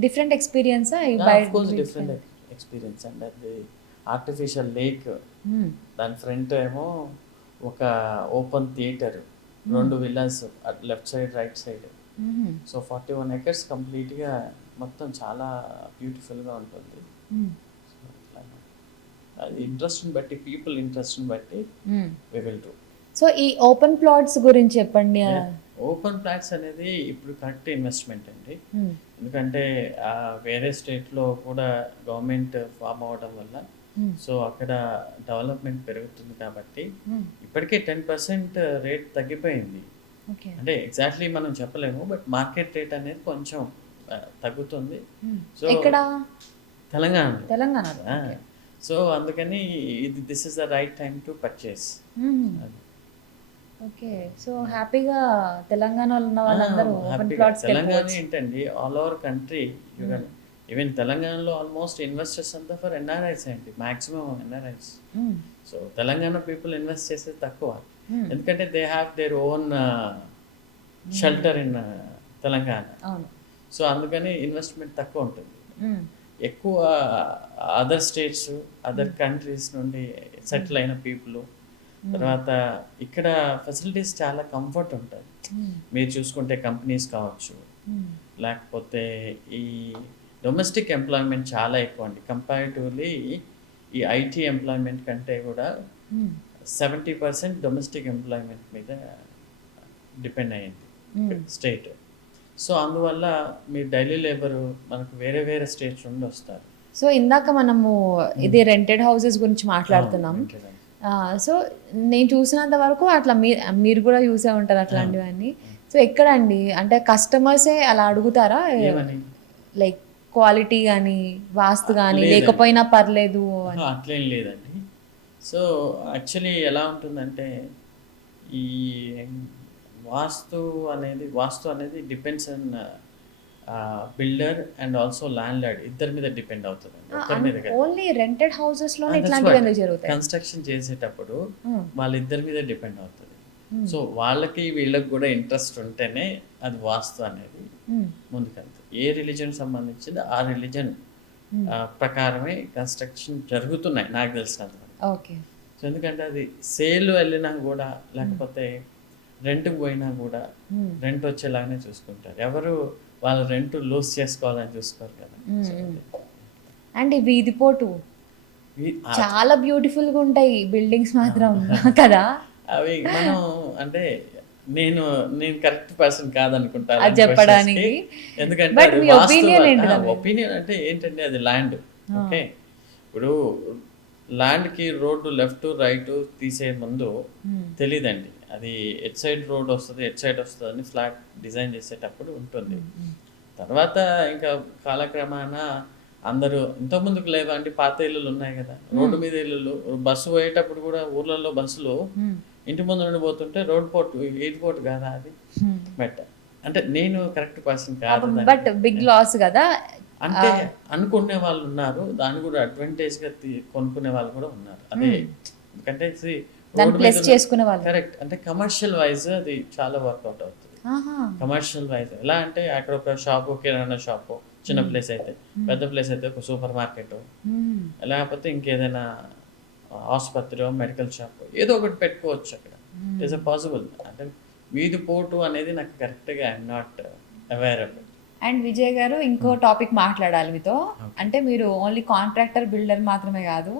different experience. Of course different experience and అది ఆర్టిఫిషియల్ లేక్, దాని ఫ్రంట్ ఏమో ఒక open theatre, 2 villas left side right side. So 41 acres కంప్లీట్గా మొత్తం చాలా బ్యూటిఫుల్గా ఉంటుంది. అది ఇంట్రెస్ట్ని బట్టి, పీపుల్ ఇంట్రెస్ట్ని బట్టి వి విల్ డూ. సో ఈ ఓపెన్ ప్లాట్స్ గురించి చెప్పండి. ఓపెన్ ప్లాట్స్ అనేది ఇప్పుడు కరెక్ట్ ఇన్వెస్ట్మెంట్ అండి, ఎందుకంటే వేరే స్టేట్లో కూడా గవర్నమెంట్ ఫామ్ అవ్వడం వల్ల సో అక్కడ డెవలప్మెంట్ పెరుగుతుంది కాబట్టి ఇప్పటికే 10% రేట్ తగ్గిపోయింది. అంటే ఎగ్జాక్ట్లీ మనం చెప్పలేము, బట్ మార్కెట్ రేట్ అనేది కొంచెం తగ్గుతుంది. సో ఇక్కడ తెలంగాణ సో అందుకని this is the right time to purchase. Okay, so హ్యాపీగా తెలంగాణలో ఉన్న వాళ్ళందరూ ఓపెన్ హ్యాపీగా ప్లాట్స్కి తెలంగాణ వెళ్ళిపోవచ్చు. ఏంటండి, ఆల్ ఓవర్ కంట్రీ ఈవెన్ తెలంగాణలో ఆల్మోస్ట్ ఇన్వెస్టర్స్ అంతా ఫర్ ఎన్ఆర్ఐస్ అండి, మాక్సిమం ఎన్ఆర్ఐస్. మ్మ్. సో తెలంగాణ పీపుల్ ఇన్వెస్ట్ చేసేది తక్కువ, మ్మ్. ఎందుకంటే they have their own shelter in Telangana. అవును. సో అందుకని ఇన్వెస్ట్మెంట్ తక్కువ ఉంటుంది. మ్మ్. ఎక్కువ అదర్ స్టేట్స్, అదర్ కంట్రీస్ నుండి సెటిల్ అయిన పీపుల్, తర్వాత ఇక్కడ ఫెసిలిటీస్ చాలా కంఫర్ట్ ఉంటుంది. మ్మ్. మీరు చూసుకుంటే కంపెనీస్ కావచ్చు, మ్మ్. లేకపోతే ఈ డొమెస్టిక్ ఎంప్లాయ్మెంట్ చాలా ఎక్కువ అండి. కంపారిటివ్లీ ఈ ఐటీ ఎంప్లాయ్మెంట్ కంటే కూడా మ్మ్. 70% డొమెస్టిక్ ఎంప్లాయ్మెంట్ మీద డిపెండ్ అయ్యింది స్టేట్. సో అందువల్ల మీరు డైలీ లేబరు మనకు వేరే వేరే స్టేట్స్ నుండి వస్తారు. సో ఇందాక మనము ఇది రెంటెడ్ హౌసెస్ గురించి మాట్లాడుతున్నాం. సో నేను చూసినంత వరకు అట్లా మీరు కూడా చూసే ఉంటారు అట్లాంటివన్నీ. సో ఎక్కడండి అంటే కస్టమర్సే అలా అడుగుతారా, ఏమని లైక్ క్వాలిటీ కానీ వాస్తు కానీ లేదండి. లేకపోయినా పర్లేదు అని? అట్లేం లేదండి. సో యాక్చువల్లీ ఎలా ఉంటుందంటే, ఈ వాస్తు అనేది depends on builder and also land lord, ఇద్దరి మీద డిపెండ్ అవుతుంది, ఒక్కరి మీద కాదు. ఓన్లీ రెంటెడ్ హౌసెస్ లోనే ఇట్లాంటివి ఎందుకు జరుగుతాయి? కన్స్ట్రక్షన్ చేసేటప్పుడు Hmm. వాళ్ళిద్దరి మీద డిపెండ్ అవుతుంది. సో వాళ్ళకి వీళ్ళకి కూడా ఇంట్రెస్ట్ ఉంటేనే అది వాస్తు అనేది Hmm. ముందుకెళ్తుంది. ఏ రిలీజన్ సంబంధించింది ఆ రిలీజన్ ప్రకారమే కన్స్ట్రక్షన్ జరుగుతున్నాయి నాకు తెలిసినంత వరకు. ఓకే. సో ఎందుకంటే అది సేల్ వెళ్ళినా కూడా, లేకపోతే రెంట్కి పోయినా కూడా రెంట్ వచ్చేలాగానే చూసుకుంటారు. ఎవరు వాళ్ళ రెంట్ లూజ్ చేసుకోవాలని చూసుకోరు కదా. అండ్ ఈ వీధిపోటు చాలా బ్యూటిఫుల్ గా ఉంటాయి బిల్డింగ్స్ మాత్రం కదా. అవి మనం అంటే నేను కరెక్ట్ పర్సన్ కాదనుకుంటా అది చెప్పడానికి. ఎందుకంటే But మీ opinion ఏంటి దాని మీద? ఒపీనియన్ అంటే ఏంటంటే అది ల్యాండ్. ఓకే, ఇప్పుడు ల్యాండ్కి రోడ్డు లెఫ్ట్ రైట్ తీసే ముందు తెలీదండి, అది ఎట్ సైడ్ రోడ్ వస్తుంది, ఎట్ సైడ్ వస్తుంది అని ఫ్లాట్ డిజైన్ చేసేటప్పుడు ఉంటుంది. తర్వాత ఇంకా కాలక్రమాన అందరూ ఇంతకుముందుకు లేవండి, పాత ఇల్లులు ఉన్నాయి కదా, రోడ్డు మీద ఇల్లులు, బస్సు పోయేటప్పుడు కూడా ఊర్లలో బస్సులు ఇంటి ముందు నుండి పోతుంటే రోడ్ పోర్ట్ ఎయిర్పోర్ట్ కాదా అది. బట్ అంటే నేను కరెక్ట్ పర్సన్ కాదు, బట్ బిగ్ లాస్ కదా. అంటే అనుకునే వాళ్ళు ఉన్నారు, దాన్ని కూడా అడ్వాంటేజ్ గా కొనుక్కునే వాళ్ళు కూడా ఉన్నారు. అదే ఎందుకంటే దాన్ని ప్లస్ చేసుకునే వాళ్ళు. కరెక్ట్, అంటే కమర్షియల్ వైజ్ అది చాలా వర్కౌట్ అవుతుంది. కమర్షియల్ వైజ్ ఎలా అంటే అక్కడ ఒక షాపు, కిరాణా షాపు, చిన్న ప్లేస్ అయితే, పెద్ద ప్లేస్ అయితే ఒక సూపర్ మార్కెట్, లేకపోతే ఇంకేదైనా ఆసుపత్రి, మెడికల్ షాప్, ఏదో ఒకటి పెట్టుకోవచ్చు అక్కడ. It is possible. అంటే వీధి పోటు అనేది నాకు కరెక్ట్గా I'm not aware of it. And Vijay గారు ఇంకో టాపిక్ మాట్లాడాలి మీతో. అంటే మీరు ఓన్లీ కాంట్రాక్టర్ బిల్డర్ మాత్రమే కాదు,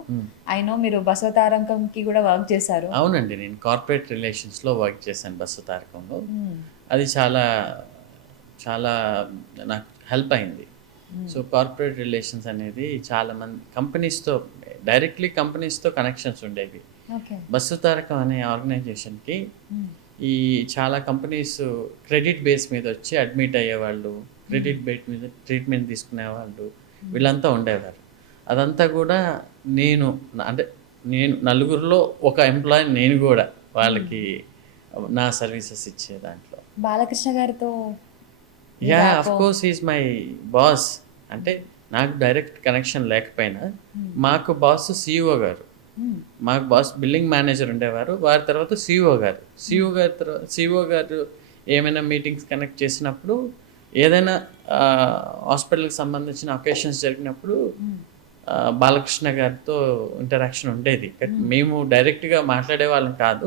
ఐ నో మీరు బసవతారకంకి కూడా వర్క్ చేశారు. అవునండి, నేను కార్పొరేట్ రిలేషన్స్లో వర్క్ చేశాను బసవతారకంలో. అది చాలా చాలా నాకు హెల్ప్ అయింది. సో కార్పొరేట్ రిలేషన్స్ అనేది చాలా మంది కంపెనీస్తో కనెక్షన్స్ ఉండేవి. బసవతారకం అనే ఆర్గనైజేషన్కి ఈ చాలా కంపెనీస్ క్రెడిట్ బేస్ మీద వచ్చి అడ్మిట్ అయ్యేవాళ్ళు, క్రెడిట్ బేస్ మీద ట్రీట్మెంట్ తీసుకునేవాళ్ళు, వీళ్ళంతా ఉండేవారు. అదంతా కూడా నేను నలుగురిలో ఒక ఎంప్లాయీ, నేను కూడా వాళ్ళకి నా సర్వీసెస్ ఇచ్చే దాంట్లో. బాలకృష్ణ గారితో of course is my boss. అంటే నాకు డైరెక్ట్ కనెక్షన్ లేకపోయినా మాకు బాస్ సిఇఓ గారు, మాకు బాస్ బిల్డింగ్ మేనేజర్ ఉండేవారు, వారి తర్వాత సిఇఓ గారు ఏమైనా మీటింగ్స్ కనెక్ట్ చేసినప్పుడు, ఏదైనా హాస్పిటల్కి సంబంధించిన ఒకేషన్స్ జరిగినప్పుడు బాలకృష్ణ గారితో ఇంటరాక్షన్ ఉండేది. మేము డైరెక్ట్గా మాట్లాడే వాళ్ళం కాదు,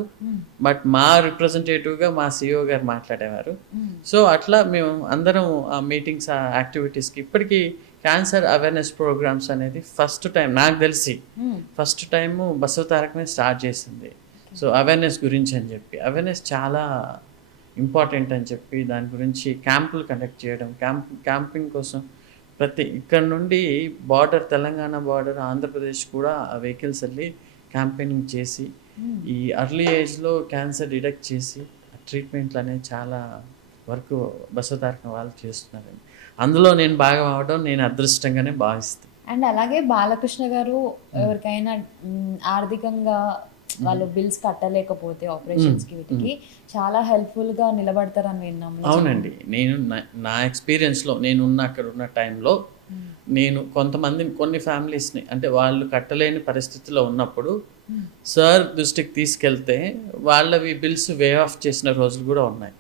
బట్ మా రిప్రజెంటేటివ్గా మా సిఇఓ గారు మాట్లాడేవారు. సో అట్లా మేము అందరం ఆ మీటింగ్స్, ఆ యాక్టివిటీస్కి, ఇప్పటికీ క్యాన్సర్ అవేర్నెస్ ప్రోగ్రామ్స్ అనేది ఫస్ట్ టైం నాకు తెలిసి బసవతారకమే స్టార్ట్ చేసింది. సో అవేర్నెస్ గురించి అని చెప్పి, అవేర్నెస్ చాలా ఇంపార్టెంట్ అని చెప్పి దాని గురించి క్యాంపులు కండక్ట్ చేయడం, క్యాంపింగ్ కోసం ఇక్కడ నుండి తెలంగాణ బార్డర్, ఆంధ్రప్రదేశ్ కూడా ఆ వెహికల్స్ వెళ్ళి క్యాంపెయినింగ్ చేసి ఈ ఎర్లీ ఏజ్లో క్యాన్సర్ డిటెక్ట్ చేసి ట్రీట్మెంట్లు అనేది చాలా వరకు బసవతారకం వాళ్ళు చేస్తున్నారండి. అందులో నేను భాగం అవడం నేను అదృష్టంగానే భావిస్తాను. అండ్ అలాగే బాలకృష్ణ గారు ఎవరికైనా ఆర్థికంగా వాళ్ళు బిల్స్ కట్టలేకపోతే ఆపరేషన్స్కి వీటికి చాలా హెల్ప్ఫుల్గా నిలబడతారని విన్నాము. అవునండి, నేను నా ఎక్స్పీరియన్స్లో అక్కడ ఉన్న టైంలో నేను కొన్ని ఫ్యామిలీస్ని అంటే వాళ్ళు కట్టలేని పరిస్థితిలో ఉన్నప్పుడు సార్ దృష్టికి తీసుకెళ్తే వాళ్ళవి బిల్స్ వే ఆఫ్ చేసిన రోజులు కూడా ఉన్నాయి.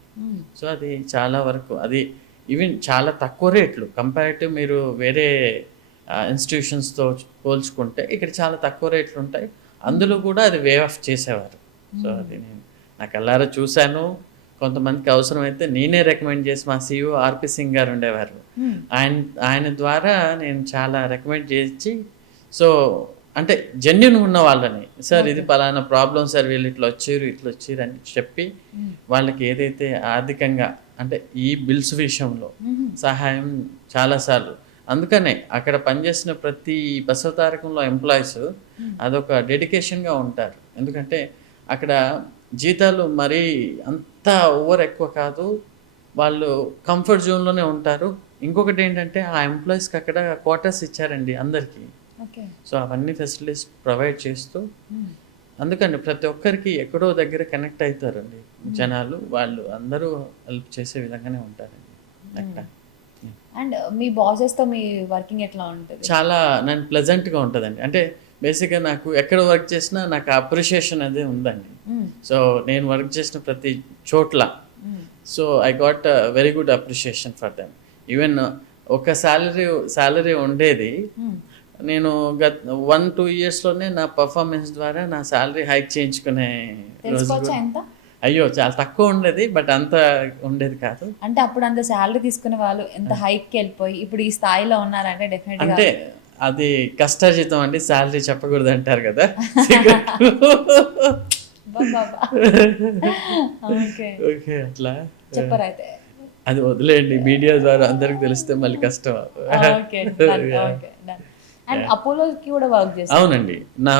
సో అది చాలా వరకు అది ఈవెన్ చాలా తక్కువ రేట్లు కంపారిటివ్ మీరు వేరే ఇన్స్టిట్యూషన్స్తో పోల్చుకుంటే ఇక్కడ చాలా తక్కువ రేట్లు ఉంటాయి. అందులో కూడా అది వే ఆఫ్ చేసేవారు. సో అది నేను నాకు కళ్ళారా చూశాను. కొంతమందికి అవసరమైతే నేనే రికమెండ్ చేసి మా CEO ఆర్పి సింగ్ గారు ఉండేవారు. ఆయన ద్వారా నేను చాలా రికమెండ్ చేసి సో అంటే జెన్యున్ ఉన్న వాళ్ళని సార్ ఇది పలానా ప్రాబ్లం సార్ వీళ్ళు ఇట్లా వచ్చారు అని చెప్పి వాళ్ళకి ఏదైతే ఆర్థికంగా అంటే ఈ బిల్స్ విషయంలో సహాయం చాలాసార్లు. అందుకనే అక్కడ పనిచేసిన ప్రతి బసవతారకంలో ఎంప్లాయీస్ అదొక డెడికేషన్గా ఉంటారు. ఎందుకంటే అక్కడ జీతాలు మరీ అంత ఓవర్ ఎక్కువ కాదు, వాళ్ళు కంఫర్ట్ జోన్లోనే ఉంటారు. ఇంకొకటి ఏంటంటే ఆ ఎంప్లాయీస్కి అక్కడ క్వార్టర్స్ ఇచ్చారండి అందరికీ. సో అవన్నీ ఫెసిలిటీస్ ప్రొవైడ్ చేస్తూ అందుకని ప్రతి ఒక్కరికి ఎక్కడో దగ్గర కనెక్ట్ అవుతారండి జనాలు. వాళ్ళు అందరూ హెల్ప్ చేసే విధంగానే ఉంటారండి అక్కడ. అండ్ మీ బాసెస్తో మీ వర్కింగ్ ఎట్లా ఉంటుంది? చాలా నేను ప్లెజెంట్గా ఉంటుందండి. అంటే బేసిక్గా నాకు ఎక్కడ వర్క్ చేసినా నాకు అప్రిషియేషన్ అదే ఉందండి. సో నేను వర్క్ చేసిన ప్రతి చోట్ల so I got very good appreciation for them. Even ఒక శాలరీ ఉండేది, నేను 1-2 ఇయర్స్లోనే నా పర్ఫార్మెన్స్ ద్వారా నా శాలరీ హైక్ చేయించుకునే రోజు. అయ్యో చాలా తక్కువ ఉండేది, బట్ అంత ఉండేది కాదు. అంటే అప్పుడు అంత శాలరీ తీసుకునే వాళ్ళు ఎంత హైక్కి వెళ్ళిపోయి ఇప్పుడు ఈ స్థాయిలో ఉన్నారంటే డెఫినెట్గా అంటే అది కష్టార్జితం అండి, శాలరీ చెప్పకూడదు అంటారు కదా. ఓకే అట్లా చెప్పరైతే అది వదిలేయండి, మీడియా ద్వారా అందరికి తెలిస్తే మళ్ళీ కష్టం. అండ్ అపోలోకి కూడా వర్క్ చేస్తాను. అవునండి, నా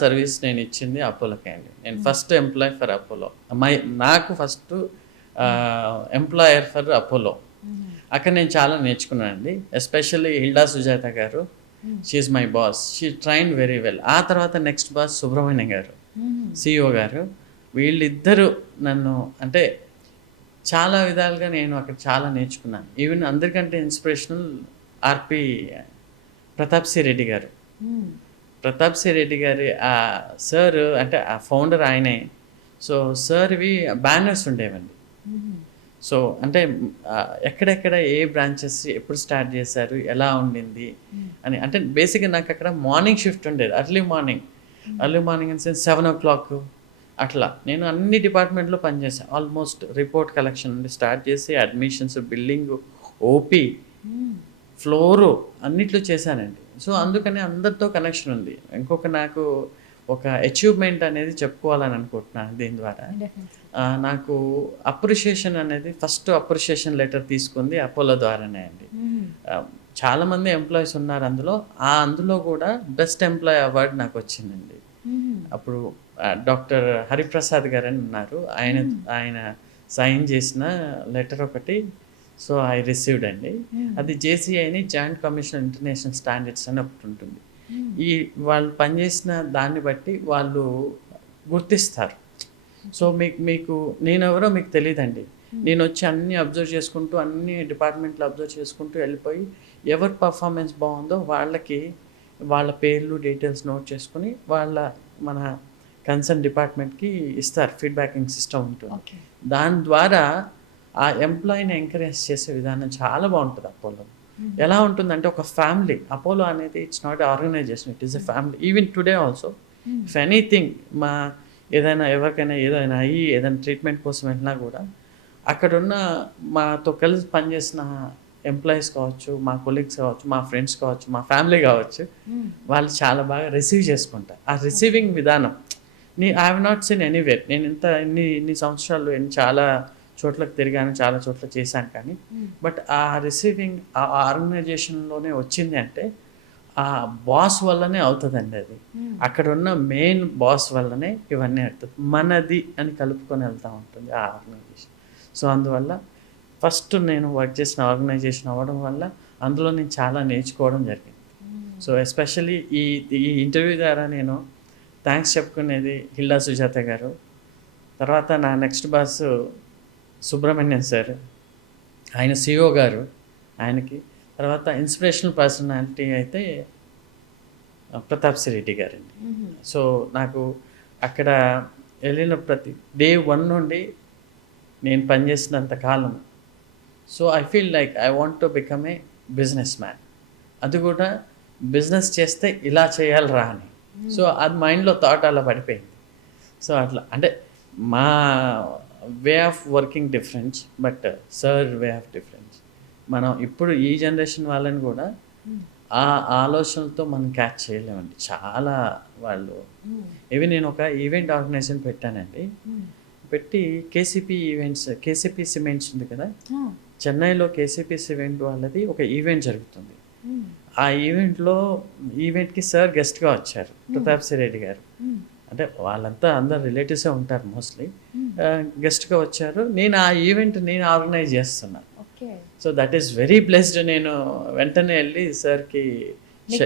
సర్వీస్ నేను ఇచ్చింది అపోలోకే అండి. నేను ఫస్ట్ ఎంప్లాయ్ ఫర్ అపోలో. నాకు ఫస్ట్ ఎంప్లాయర్ ఫర్ అపోలో. అక్కడ నేను చాలా నేర్చుకున్నానండి. ఎస్పెషల్లీ హిల్డా సుజాత గారు, she my boss, she trained very well. ఆ తర్వాత నెక్స్ట్ బాస్ సుబ్రహ్మణ్యం గారు, CEO గారు, వీళ్ళిద్దరూ నన్ను అంటే చాలా విధాలుగా నేను అక్కడ చాలా నేర్చుకున్నాను. ఈవెన్ అందరికంటే ఇన్స్పిరేషనల్ ఆర్పి ప్రతాప్ సి రెడ్డి గారు. ప్రతాప్ సి రెడ్డి గారి ఆ సార్ అంటే ఆ ఫౌండర్ ఆయనే. సో సార్వి బ్యానర్స్ ఉండేవండి. సో అంటే ఎక్కడెక్కడ ఏ బ్రాంచెస్ ఎప్పుడు స్టార్ట్ చేశారు, ఎలా ఉండింది అని. అంటే బేసిక్గా నాకు అక్కడ మార్నింగ్ షిఫ్ట్ ఉండేది, early morning in sense 7 o'clock అట్లా. నేను అన్ని డిపార్ట్మెంట్లో పనిచేశాను. ఆల్మోస్ట్ రిపోర్ట్ కలెక్షన్ నుండి స్టార్ట్ చేసి అడ్మిషన్స్, బిల్డింగ్, ఓపీ, ఫ్లోరు అన్నిట్లో చేశానండి. సో అందుకని అందరితో కనెక్షన్ ఉంది. ఇంకొక నాకు ఒక అచీవ్మెంట్ అనేది చెప్పుకోవాలని అనుకుంటున్నాను దీని ద్వారా. నాకు అప్రిషియేషన్ అనేది ఫస్ట్ అప్రిషియేషన్ లెటర్ తీసుకుంది అపోలో ద్వారానే అండి. చాలామంది ఎంప్లాయీస్ ఉన్నారు అందులో కూడా బెస్ట్ ఎంప్లాయీ అవార్డు నాకు వచ్చిందండి. అప్పుడు డాక్టర్ హరిప్రసాద్ గారు అని ఉన్నారు, ఆయన సైన్ చేసిన లెటర్ ఒకటి. సో ఐ రిసీవ్డ్ అండి. అది JCIని జాయింట్ కమిషన్ ఇంటర్నేషనల్ స్టాండర్డ్స్ అని ఒకటి ఉంటుంది. ఈ వాళ్ళు పనిచేసిన దాన్ని బట్టి వాళ్ళు గుర్తిస్తారు. సో మీకు నేనెవరో మీకు తెలియదండి. నేను వచ్చి అన్నీ అబ్జర్వ్ చేసుకుంటూ అన్ని డిపార్ట్మెంట్లు అబ్జర్వ్ చేసుకుంటూ వెళ్ళిపోయి ఎవరి పర్ఫార్మెన్స్ బాగుందో వాళ్ళ పేర్లు డీటెయిల్స్ నోట్ చేసుకుని మన కన్సర్న్ డిపార్ట్మెంట్కి ఇస్తారు. ఫీడ్బ్యాకింగ్ సిస్టమ్ ఉంటుంది. దాని ద్వారా ఆ ఎంప్లాయీని ఎంకరేజ్ చేసే విధానం చాలా బాగుంటుంది అపోలో. ఎలా ఉంటుందంటే ఒక ఫ్యామిలీ. అపోలో అనేది it's not organization, it is a family. Even today also if anything ఎవరికైనా ఏదైనా ఏదైనా ట్రీట్మెంట్ కోసం వెళ్ళినా కూడా అక్కడున్న మాతో కలిసి పనిచేసిన ఎంప్లాయీస్ కావచ్చు, మా కొలీగ్స్ కావచ్చు, మా ఫ్రెండ్స్ కావచ్చు, మా ఫ్యామిలీ కావచ్చు, వాళ్ళు చాలా బాగా రిసీవ్ చేసుకుంటారు. ఆ రిసీవింగ్ విధానం I have not seen anywhere. నేను ఇన్ని సంవత్సరాలు చాలా చోట్లకు తిరిగాను, చాలా చోట్ల చేశాను, కానీ బట్ ఆ రిసీవింగ్ ఆ ఆర్గనైజేషన్లోనే వచ్చింది అంటే ఆ బాస్ వల్లనే అవుతుందండి. అది అక్కడ ఉన్న మెయిన్ బాస్ వల్లనే ఇవన్నీ అవుతుంది. మనది అని కలుపుకొని వెళ్తూ ఉంటుంది ఆ ఆర్గనైజేషన్. సో అందువల్ల ఫస్ట్ నేను వర్క్ చేసిన ఆర్గనైజేషన్ అవ్వడం వల్ల అందులో నేను చాలా నేర్చుకోవడం జరిగింది. సో ఎస్పెషల్లీ ఈ ఇంటర్వ్యూ ద్వారా నేను థ్యాంక్స్ చెప్పుకునేది హిల్లా సుజాత గారు, తర్వాత నా నెక్స్ట్ బాస్ సుబ్రహ్మణ్యం సార్, ఆయన సిఓ గారు ఆయనకి, తర్వాత ఇన్స్పిరేషనల్ పర్సనాలిటీ అయితే ప్రతాప్ సిరెడ్డి గారండి. సో నాకు అక్కడ వెళ్ళిన ప్రతి డే 1 నుండి నేను పనిచేసినంత కాలం, so I feel like I want to become a businessman. అది కూడా బిజినెస్ చేస్తే ఇలా చేయాలిరా అని. సో అది మైండ్లో థాట్ అలా పడిపోయింది. సో అట్లా అంటే మా way of working difference, but sir way of difference. మనం ఇప్పుడు ఈ జనరేషన్ వాళ్ళని కూడా ఆ ఆలోచనలతో మనం క్యాచ్ చేయలేమండి. చాలా వాళ్ళు ఇవి నేను ఒక ఈవెంట్ ఆర్గనైజేషన్ పెట్టానండి. పెట్టి కేసీపీ సిమెంట్స్ ఉంది కదా, చెన్నైలో కేసీపీ సిమెంట్ వాళ్ళది ఒక ఈవెంట్ జరుగుతుంది. ఆ ఈవెంట్కి సార్ గెస్ట్గా వచ్చారు, ప్రతాప్ సిరెడ్డి గారు. అంటే వాళ్ళంతా అందరు రిలేటివ్సే ఉంటారు మోస్ట్లీ. గెస్ట్గా వచ్చారు. నేను ఆ ఈవెంట్ ఆర్గనైజ్ చేస్తున్నాను. So that is very blessed. నేను వెంటనే వెళ్ళి సార్కి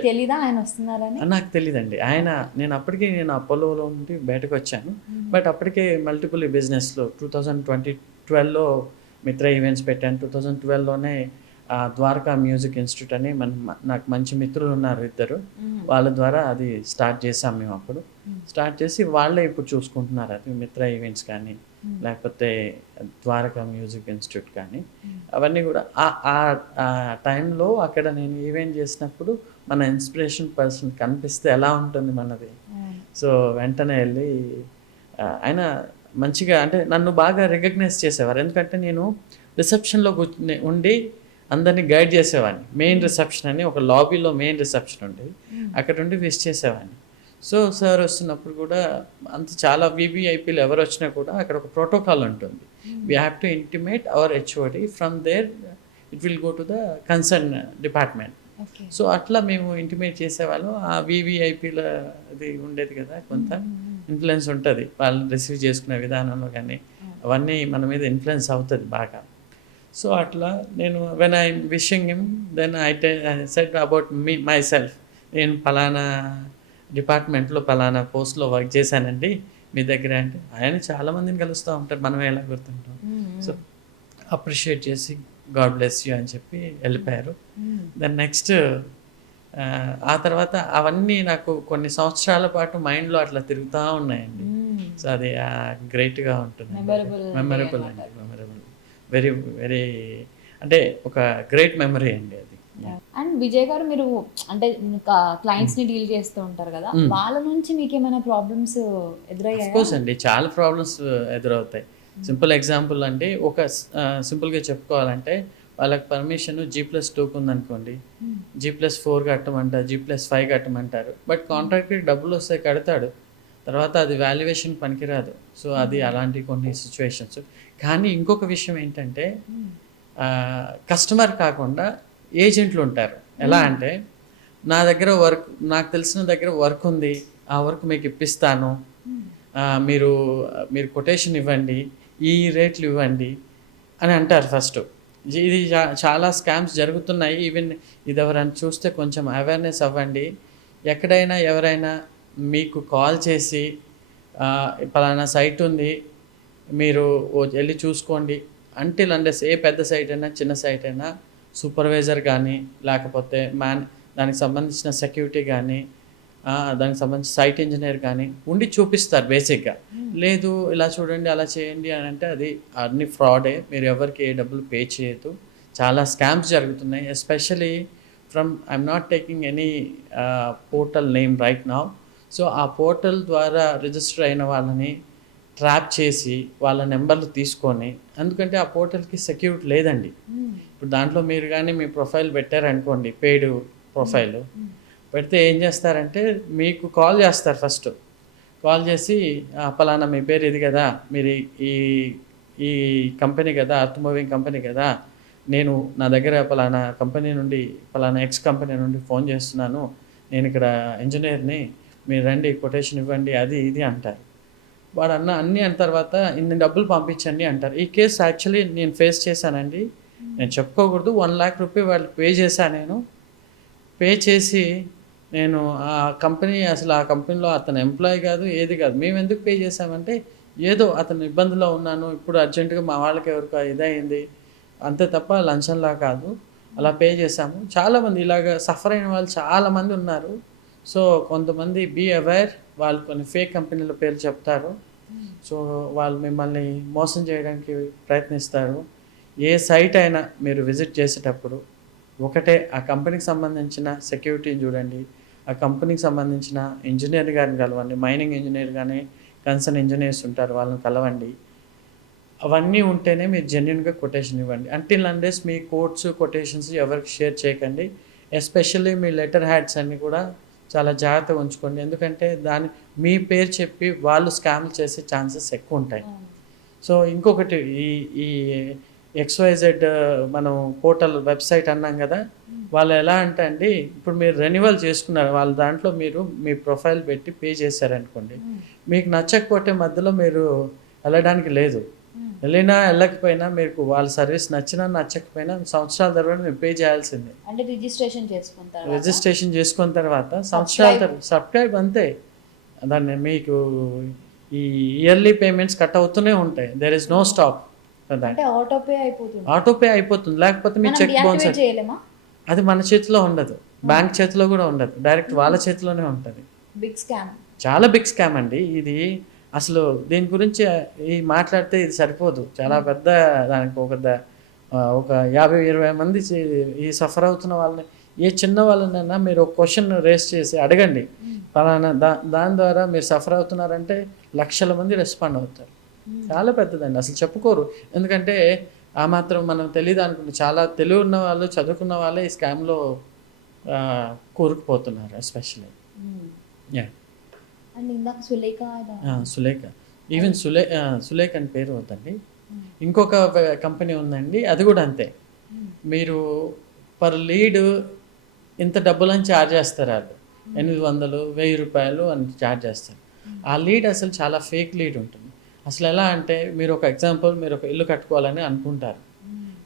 తెలీదా ఆయన వస్తున్నారని? నాకు తెలియదండి. నేను అపోలోలో నుండి బయటకు వచ్చాను. బట్ అప్పటికే మల్టిపుల్ బిజినెస్లో 2012లో మిత్ర ఈవెంట్స్ పెట్టాను. 2012లోనే ద్వారకా మ్యూజిక్ ఇన్స్టిట్యూట్ అని నాకు మంచి మిత్రులు ఉన్నారు 2, వాళ్ళ ద్వారా అది స్టార్ట్ చేసాం మేము. అప్పుడు స్టార్ట్ చేసి వాళ్ళే ఇప్పుడు చూసుకుంటున్నారు అది మిత్ర ఈవెంట్స్ కానీ, లేకపోతే ద్వారకా మ్యూజిక్ ఇన్స్టిట్యూట్ కానీ, అవన్నీ కూడా ఆ టైంలో అక్కడ నేను ఈవెంట్ చేసినప్పుడు మన ఇన్స్పిరేషన్ పర్సన్ కనిపిస్తే ఎలా ఉంటుంది మనది. సో వెంటనే వెళ్ళి ఆయన మంచిగా అంటే నన్ను బాగా రికగ్నైజ్ చేసేవారు. ఎందుకంటే నేను రిసెప్షన్లో ఉండి అందరినీ గైడ్ చేసేవాడిని. మెయిన్ రిసెప్షన్ అని ఒక లాబీలో మెయిన్ రిసెప్షన్ ఉండేది, అక్కడ ఉండి విష్ చేసేవాడిని. సో సార్ వస్తున్నప్పుడు కూడా చాలా వీవీఐపీలు ఎవరు వచ్చినా కూడా అక్కడ ఒక ప్రోటోకాల్ ఉంటుంది. We have to intimate our HOD, from there it will go to the concern department. So అట్లా మేము ఇంటిమేట్ చేసేవాళ్ళం. ఆ వీవీఐపీల అది ఉండేది కదా, కొంత ఇన్ఫ్లుయెన్స్ ఉంటుంది వాళ్ళని రిసీవ్ చేసుకునే విధానంలో కానీ, అవన్నీ మన మీద ఇన్ఫ్లుయెన్స్ అవుతుంది బాగా. సో అట్లా నేను when I wishing him, then I said about myself. నేను పలానా డిపార్ట్మెంట్లో పలానా పోస్ట్లో వర్క్ చేశానండి మీ దగ్గర అంటే, ఆయన చాలామందిని కలుస్తూ ఉంటారు, మనం ఎలా గుర్తుంటాం. సో అప్రిషియేట్ చేసి గాడ్ బ్లెస్ యూ అని చెప్పి వెళ్ళిపోయారు. దెన్ నెక్స్ట్ ఆ తర్వాత అవన్నీ నాకు కొన్ని సంవత్సరాల పాటు మైండ్లో అట్లా తిరుగుతూ ఉన్నాయండి. సో అది గ్రేట్గా ఉంటుంది, మెమరబుల్ అండి, మెమరబుల్, వెరీ వెరీ అంటే ఒక గ్రేట్ మెమరీ అండి అది. అండ్ విజయ్ గారు, మీరు అంటే క్లయింట్స్ ని డీల్ చేస్తూ ఉంటారు కదా, వాళ్ళ నుంచి మీకు ఏమైనా ప్రాబ్లమ్స్ ఎదురయ్యాయా? కోర్స్ అండి, చాలా ప్రాబ్లమ్స్ ఎదురవుతాయి. సింపుల్ ఎగ్జాంపుల్ అండి, ఒక సింపుల్గా చెప్పుకోవాలంటే వాళ్ళకి పర్మిషన్ G+2 ఉందనుకోండి, G+4 కట్టమంటారు, G+5 కట్టమంటారు. బట్ కాంట్రాక్టర్కి డబ్బులు వస్తే కడతాడు, తర్వాత అది వాల్యుయేషన్ పనికిరాదు. సో అది అలాంటి కొన్ని సిచ్యువేషన్స్. కానీ ఇంకొక విషయం ఏంటంటే, కస్టమర్ కాకుండా ఏజెంట్లు ఉంటారు. ఎలా అంటే, నాకు తెలిసిన దగ్గర వర్క్ ఉంది, ఆ వర్క్ మీకు ఇప్పిస్తాను, మీరు కొటేషన్ ఇవ్వండి, ఈ రేట్లు ఇవ్వండి అని అంటారు ఫస్ట్. ఇది చాలా స్కామ్స్ జరుగుతున్నాయి. ఈవెన్ ఇది ఎవరైనా చూస్తే కొంచెం అవేర్నెస్ అవ్వండి. ఎక్కడైనా ఎవరైనా మీకు కాల్ చేసి పలానా సైట్ ఉంది, మీరు వెళ్ళి చూసుకోండి అంటిల్ అండెస్, ఏ పెద్ద సైట్ అయినా చిన్న సైట్ అయినా సూపర్వైజర్ కానీ, లేకపోతే దానికి సంబంధించిన సెక్యూరిటీ కానీ, దానికి సంబంధించిన సైట్ ఇంజనీర్ కానీ ఉండి చూపిస్తారు బేసిక్గా. లేదు ఇలా చూడండి అలా చేయండి అని అంటే అది అన్ని ఫ్రాడే. మీరు ఎవరికి ఏ డబ్బులు పే చేయొద్దు. చాలా స్కామ్స్ జరుగుతున్నాయి. Especially I'm not taking any portal name right now. So ఆ పోర్టల్ ద్వారా రిజిస్టర్ అయిన వాళ్ళని ట్రాప్ చేసి వాళ్ళ నెంబర్లు తీసుకొని, ఎందుకంటే ఆ పోర్టల్కి సెక్యూరిటీ లేదండి. ఇప్పుడు దాంట్లో మీరు కానీ మీ ప్రొఫైల్ పెట్టారనుకోండి, పెయిడ్ ప్రొఫైల్ పెడితే ఏం చేస్తారంటే మీకు కాల్ చేస్తారు. ఫస్ట్ కాల్ చేసి, పలానా మీ పేరు ఇది కదా, మీరు ఈ కంపెనీ కదా, అర్త్ మూవింగ్ కంపెనీ కదా, నేను నా దగ్గర పలానా కంపెనీ నుండి, పలానా ఎక్స్ కంపెనీ నుండి ఫోన్ చేస్తున్నాను, నేను ఇక్కడ ఇంజనీర్ని, మీరు రండి కొటేషన్ ఇవ్వండి, అది ఇది అంటారు. వాడు అన్నీ అన్న తర్వాత ఇన్ని డబ్బులు పంపించండి అంటారు. ఈ కేసు యాక్చువల్లీ నేను ఫేస్ చేశానండి. నేను చెప్పుకోకూడదు, 1 lakh రూపీ వాళ్ళు పే చేశాను. నేను పే చేసి నేను ఆ కంపెనీ అసలు ఆ కంపెనీలో అతను ఎంప్లాయీ కాదు, ఏది కాదు. మేము ఎందుకు పే చేసామంటే ఏదో అతను ఇబ్బందిలో ఉన్నాను, ఇప్పుడు అర్జెంటుగా మా వాళ్ళకి ఎవరికో ఇదయింది అంతే తప్ప లంచంలా కాదు. అలా పే చేసాము. చాలామంది ఇలాగ సఫర్ అయిన వాళ్ళు చాలామంది ఉన్నారు. సో కొంతమంది బీ అవేర్, వాళ్ళు కొన్ని ఫేక్ కంపెనీల పేర్లు చెప్తారు. సో వాళ్ళు మిమ్మల్ని మోసం చేయడానికి ప్రయత్నిస్తారు. ఏ సైట్ అయినా మీరు విజిట్ చేసేటప్పుడు ఒకటే, ఆ కంపెనీకి సంబంధించిన సెక్యూరిటీని చూడండి, ఆ కంపెనీకి సంబంధించిన ఇంజనీర్ గారిని కలవండి, మైనింగ్ ఇంజనీర్ కానీ కన్సర్న్ ఇంజనీర్స్ ఉంటారు, వాళ్ళని కలవండి. అవన్నీ ఉంటేనే మీరు జెన్యున్గా కొటేషన్ ఇవ్వండి. అంటిల్ అన్లెస్ మీ కోడ్స్ కొటేషన్స్ ఎవరికి షేర్ చేయకండి. ఎస్పెషల్లీ మీ లెటర్ హ్యాడ్స్ అన్నీ కూడా చాలా జాగ్రత్తగా ఉంచుకోండి. ఎందుకంటే మీ పేరు చెప్పి వాళ్ళు స్కామ్లు చేసే ఛాన్సెస్ ఎక్కువ ఉంటాయి. సో ఇంకొకటి, ఈ ఈ XYZ మనం పోర్టల్ వెబ్సైట్ అన్నాం కదా, వాళ్ళు ఎలా అంటే అండి, ఇప్పుడు మీరు రెన్యువల్ చేసుకున్నారు, వాళ్ళ దాంట్లో మీరు మీ ప్రొఫైల్ పెట్టి పే చేశారనుకోండి, మీకు నచ్చకపోతే మధ్యలో మీరు వెళ్ళడానికి లేదు. వెళ్ళినా వెళ్ళకపోయినా మీకు వాళ్ళ సర్వీస్ నచ్చినా నచ్చకపోయినా సంవత్సరాల తర్వాత మీరు పే చేయాల్సిందే. అంటే రిజిస్ట్రేషన్ చేసుకున్న తర్వాత సంవత్సరాల తర్వాత సబ్స్క్రైబ్ అంతే. దాన్ని మీకు ఈ ఇయర్లీ పేమెంట్స్ కట్ అవుతూనే ఉంటాయి. There is no stop. అంటే ఆటోపే అయిపోతుంది. లేకపోతే మీ చెక్ బౌన్స్, అది మన చేతిలో ఉండదు, బ్యాంక్ చేతిలో కూడా ఉండదు, డైరెక్ట్ వాళ్ళ చేతిలోనే ఉంటుంది. చాలా బిగ్ స్కామ్ అండి ఇది. అసలు దీని గురించి మాట్లాడితే ఇది సరిపోదు, చాలా పెద్ద, దానికి ఒక 50-20 మంది ఈ సఫర్ అవుతున్న వాళ్ళని, ఏ చిన్న వాళ్ళనైనా మీరు ఒక క్వశ్చన్ రేస్ చేసి అడగండి, ఫలానా దాని ద్వారా మీరు సఫర్ అవుతున్నారంటే లక్షల మంది రెస్పాండ్ అవుతారు. చాలా పెద్దదండి, అసలు చెప్పుకోరు. ఎందుకంటే ఆ మాత్రం మనం తెలియదు అనుకుంటే, చాలా తెలివి ఉన్న వాళ్ళు, చదువుకున్న వాళ్ళే ఈ స్కామ్లో కూరుకుపోతున్నారు especially. Yeah, Sulekha, even Sulekha అని పేరు వద్దండి, ఇంకొక కంపెనీ ఉందండి, అది కూడా అంతే. మీరు పర్ లీడ్ ఇంత డబ్బులని ఛార్జ్ చేస్తారు వాళ్ళు, 800-1000 రూపాయలు అని ఛార్జ్ చేస్తారు. ఆ లీడ్ అసలు చాలా ఫేక్ లీడ్ ఉంటుంది. అసలు ఎలా అంటే, మీరు ఒక ఎగ్జాంపుల్, మీరు ఒక ఇల్లు కట్టుకోవాలని అనుకుంటారు,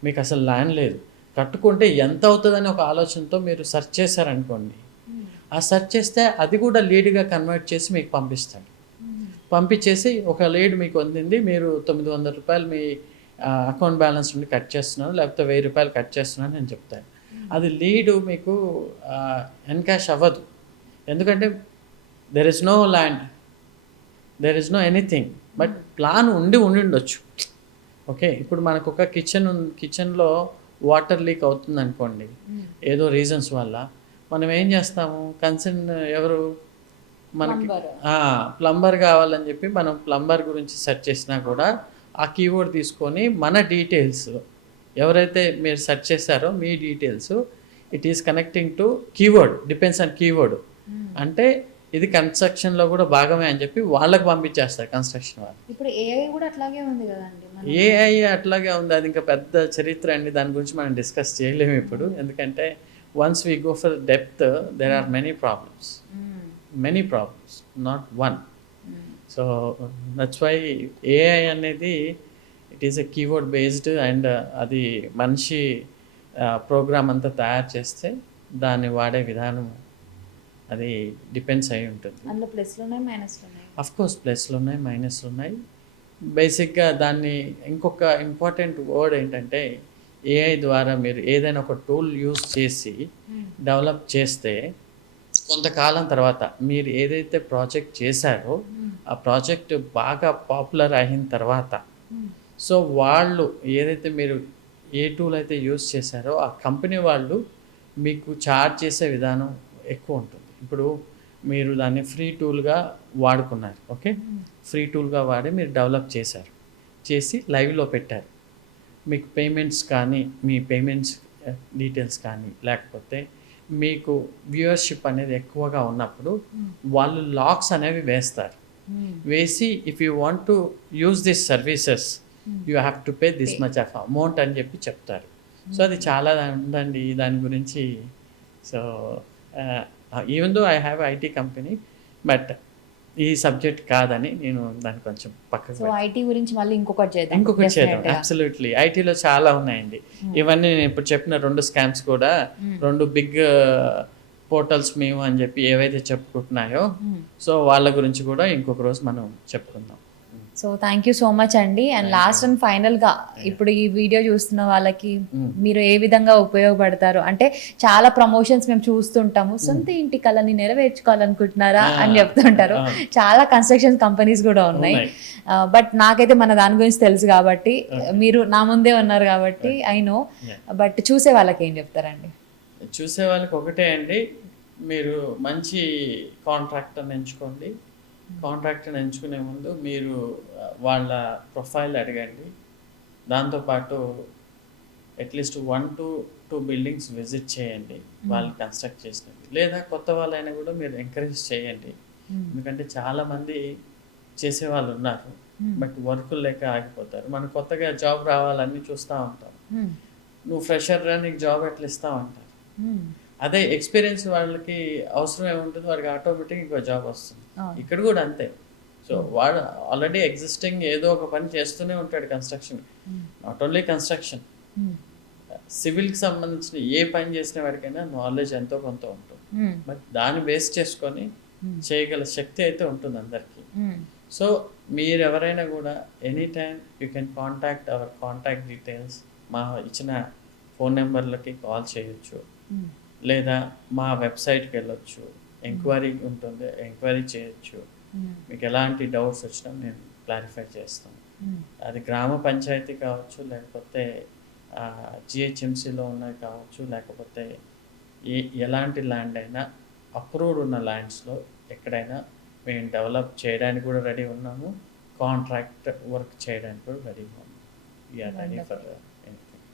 మీకు అసలు ల్యాండ్ లేదు, కట్టుకుంటే ఎంత అవుతుందని ఒక ఆలోచనతో మీరు సెర్చ్ చేశారనుకోండి, ఆ సెర్చ్ చేస్తే అది కూడా లీడ్గా కన్వర్ట్ చేసి మీకు పంపిస్తాడు. పంపించేసి ఒక లీడ్ మీకు అందింది, మీరు 900 రూపాయలు మీ అకౌంట్ బ్యాలెన్స్ నుండి కట్ చేస్తున్నాను, లేకపోతే 1000 రూపాయలు కట్ చేస్తున్నాను నేను చెప్తాను. అది లీడు మీకు ఎన్కాష్ అవ్వదు. ఎందుకంటే there is no land, there is no anything, but plan ఉండిండొచ్చు. ఓకే, ఇప్పుడు మనకు ఒక కిచెన్లో వాటర్ లీక్ అవుతుంది అనుకోండి, ఏదో రీజన్స్ వల్ల, మనం ఏం చేస్తాము, కన్సర్న్ ఎవరు, మనకి ప్లంబర్ కావాలని చెప్పి మనం ప్లంబర్ గురించి సెర్చ్ చేసినా కూడా ఆ కీవర్డ్ తీసుకొని మన డీటెయిల్స్, ఎవరైతే మీరు సెర్చ్ చేశారో మీ details, it is connecting to keyword, depends on keyword, అంటే ఇది కన్స్ట్రక్షన్లో కూడా భాగమే అని చెప్పి వాళ్ళకి పంపించేస్తారు కన్స్ట్రక్షన్ వాళ్ళు. ఇప్పుడు ఏఐ కూడా అట్లాగే ఉంది కదండి. ఏఐ అట్లాగే ఉంది, అది ఇంకా పెద్ద చరిత్ర అండి, దాని గురించి మనం డిస్కస్ చేయలేము ఇప్పుడు. ఎందుకంటే once we go for depth, there are many problems, not one. So that's why AI అనేది it is a keyword based, and అది మనిషి ప్రోగ్రామ్ అంతా తయారు చేస్తే దాన్ని వాడే విధానం అది డిపెండ్స్ అయి ఉంటుంది. అందులో ప్లస్లు ఉన్నాయి, మైనస్లు ఉన్నాయి. అఫ్ కోర్స్ ప్లస్లు ఉన్నాయి, మైనస్లు ఉన్నాయి. బేసిక్గా దాన్ని ఇంకొక ఇంపార్టెంట్ వర్డ్ ఏంటంటే, ఏఐ ద్వారా మీరు ఏదైనా ఒక టూల్ యూస్ చేసి డెవలప్ చేస్తే కొంతకాలం తర్వాత మీరు ఏదైతే ప్రాజెక్ట్ చేశారో ఆ ప్రాజెక్ట్ బాగా పాపులర్ అయిన తర్వాత, సో వాళ్ళు ఏదైతే మీరు ఏ టూల్ అయితే యూస్ చేశారో ఆ కంపెనీ వాళ్ళు మీకు ఛార్జ్ చేసే విధానం ఎక్కువ ఉంటుంది. ఇప్పుడు మీరు దాన్ని ఫ్రీ టూల్గా వాడుకున్నారు, ఓకే, ఫ్రీ టూల్గా వాడి మీరు డెవలప్ చేసి లైవ్లో పెట్టారు. మీకు పేమెంట్స్ కానీ, మీ పేమెంట్స్ డీటెయిల్స్ కానీ, లేకపోతే మీకు వ్యూవర్షిప్ అనేది ఎక్కువగా ఉన్నప్పుడు వాళ్ళు లాక్స్ అనేవి వేస్తారు. వేసి if you want to use this services you have to pay this much of amount అని చెప్పి చెప్తారు. సో అది చాలా ఉందండి దాని గురించి. So even though I have IT company, but ఈ సబ్జెక్ట్ కాదని నేను దాన్ని కొంచెం పక్కకు ఐటీ గురించి మళ్ళీ ఇంకొకటి చేద్దాం. అబ్సల్యూట్లీ, ఐటీలో చాలా ఉన్నాయండి. ఇవన్నీ నేను ఇప్పుడు చెప్పిన 2 స్కామ్స్ కూడా 2 బిగ్ పోర్టల్స్ మేము అని చెప్పి ఏవైతే చెప్పుకుంటున్నాయో సో వాళ్ళ గురించి కూడా ఇంకొక రోజు మనం చెప్పుకుందాం. So thank you so much అండి. అండ్ లాస్ట్ అండ్ ఫైనల్గా ఇప్పుడు ఈ వీడియో చూస్తున్న వాళ్ళకి మీరు ఏ విధంగా ఉపయోగపడతారు అంటే చాలా ప్రమోషన్స్ మేము చూస్తుంటాము, సొంత ఇంటి కళని నెరవేర్చుకోవాలనుకుంటున్నారా అని చెప్తుంటారు. చాలా కన్స్ట్రక్షన్ కంపెనీస్ కూడా ఉన్నాయి. బట్ నాకైతే మన దాని గురించి తెలుసు కాబట్టి, మీరు నా ముందే ఉన్నారు కాబట్టి ఐ నో. బట్ చూసే వాళ్ళకి ఏం చెప్తారండి? చూసే వాళ్ళకి ఒకటే అండి, మీరు మంచి కాంట్రాక్టర్ని ఎంచుకోండి. కాంట్రాక్టర్ని ఎంచుకునే ముందు మీరు వాళ్ళ ప్రొఫైల్ అడగండి. దాంతోపాటు అట్లీస్ట్ 1 to 2 బిల్డింగ్స్ విజిట్ చేయండి వాళ్ళు కన్స్ట్రక్ట్ చేసినవి. లేదా కొత్త వాళ్ళైనా కూడా మీరు ఎంకరేజ్ చేయండి. ఎందుకంటే చాలామంది చేసేవాళ్ళు ఉన్నారు, బట్ వర్క్ లేక ఆగిపోతారు. మనం కొత్తగా జాబ్ రావాలని చూస్తూ ఉంటాం. నువ్వు ఫ్రెషర్ రా, నీకు జాబ్ ఎట్లా ఇస్తావు అంటారు. అదే ఎక్స్పీరియన్స్ వాళ్ళకి అవసరం ఏముంటుంది, వాడికి ఆటోమేటిక్ ఇంకో జాబ్ వస్తుంది. ఇక్కడ కూడా అంతే. సో వాడు ఆల్రెడీ ఎగ్జిస్టింగ్ ఏదో ఒక పని చేస్తూనే ఉంటాడు కన్స్ట్రక్షన్. నాట్ ఓన్లీ కన్స్ట్రక్షన్, సివిల్కి సంబంధించిన ఏ పని చేసిన వాడికైనా నాలెడ్జ్ ఎంతో కొంత ఉంటుంది. బట్ దాన్ని బేస్ చేసుకొని చేయగల శక్తి అయితే ఉంటుంది అందరికీ. సో మీరు ఎవరైనా కూడా any time you can contact our contact details. మా ఇచ్చిన ఫోన్ నెంబర్లకి కాల్ చేయొచ్చు, లేదా మా వెబ్సైట్కి వెళ్ళొచ్చు, ఎంక్వైరీ ఉంటుంది, ఎంక్వైరీ చేయొచ్చు. మీకు ఎలాంటి డౌట్స్ వచ్చినా మేము క్లారిఫై చేస్తాం. అది గ్రామ పంచాయతీ కావచ్చు, లేకపోతే జిహెచ్ఎంసీలో ఉన్నది కావచ్చు, లేకపోతే ఎలాంటి ల్యాండ్ అయినా అప్రూవ్డ్ ఉన్న ల్యాండ్స్లో ఎక్కడైనా మేము డెవలప్ చేయడానికి కూడా రెడీ ఉన్నాము, కాంట్రాక్ట్ వర్క్ చేయడానికి కూడా రెడీ ఉన్నాము. We are ready for anything.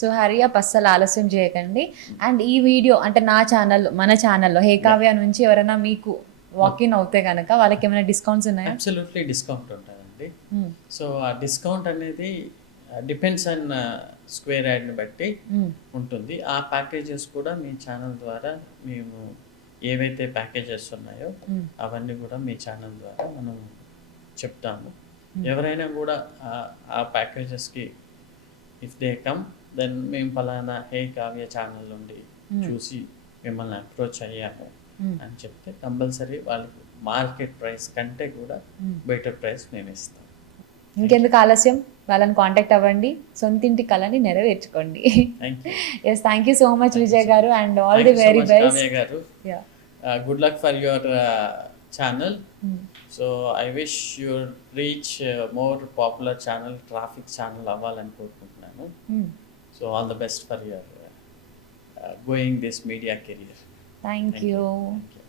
So hurry up అస్సలు ఆలస్యం చేయకండి. అండ్ ఈ వీడియో అంటే నా ఛానల్, మన ఛానల్లో హే కావ్య నుంచి ఎవరైనా మీకు వాకిన్ అవుతే కనుక వాళ్ళకి ఏమైనా డిస్కౌంట్స్ ఉన్నాయా? అబ్సల్యూట్లీ డిస్కౌంట్ ఉంటుందండి. సో ఆ డిస్కౌంట్ అనేది డిపెండ్స్ ఆన్ స్క్వేర్ యార్డ్ని బట్టి ఉంటుంది. ఆ ప్యాకేజెస్ కూడా మీ ఛానల్ ద్వారా మేము ఏవైతే ప్యాకేజెస్ ఉన్నాయో అవన్నీ కూడా మీ ఛానల్ ద్వారా మనం చెప్తాము. ఎవరైనా కూడా ఆ ప్యాకేజెస్కి ఇఫ్ దే కమ్ దెన్ మేము పలానా హే కావ్య ఛానల్ నుండి చూసి మిమ్మల్ని అప్రోచ్ అయ్యాము అని చెప్తే కంపల్సరీ వాళ్ళకి మార్కెట్ ప్రైస్ కంటే కూడా బెటర్ ప్రైస్ మేము ఇస్తాం. ఇంకెందుకు ఆలస్యం, వాళ్ళని కాంటాక్ట్ అవ్వండి, సొంతింటి కళని నెరవేర్చుకోండి. Yes, thank you so much Vijay garu and all the very best. Garu, good luck for your channel. So I wish your reach more popular channel, traffic channel అవ్వాలని కోరుకుంటున్నాను. So all the best for your going this media career. Thank you. Thank you.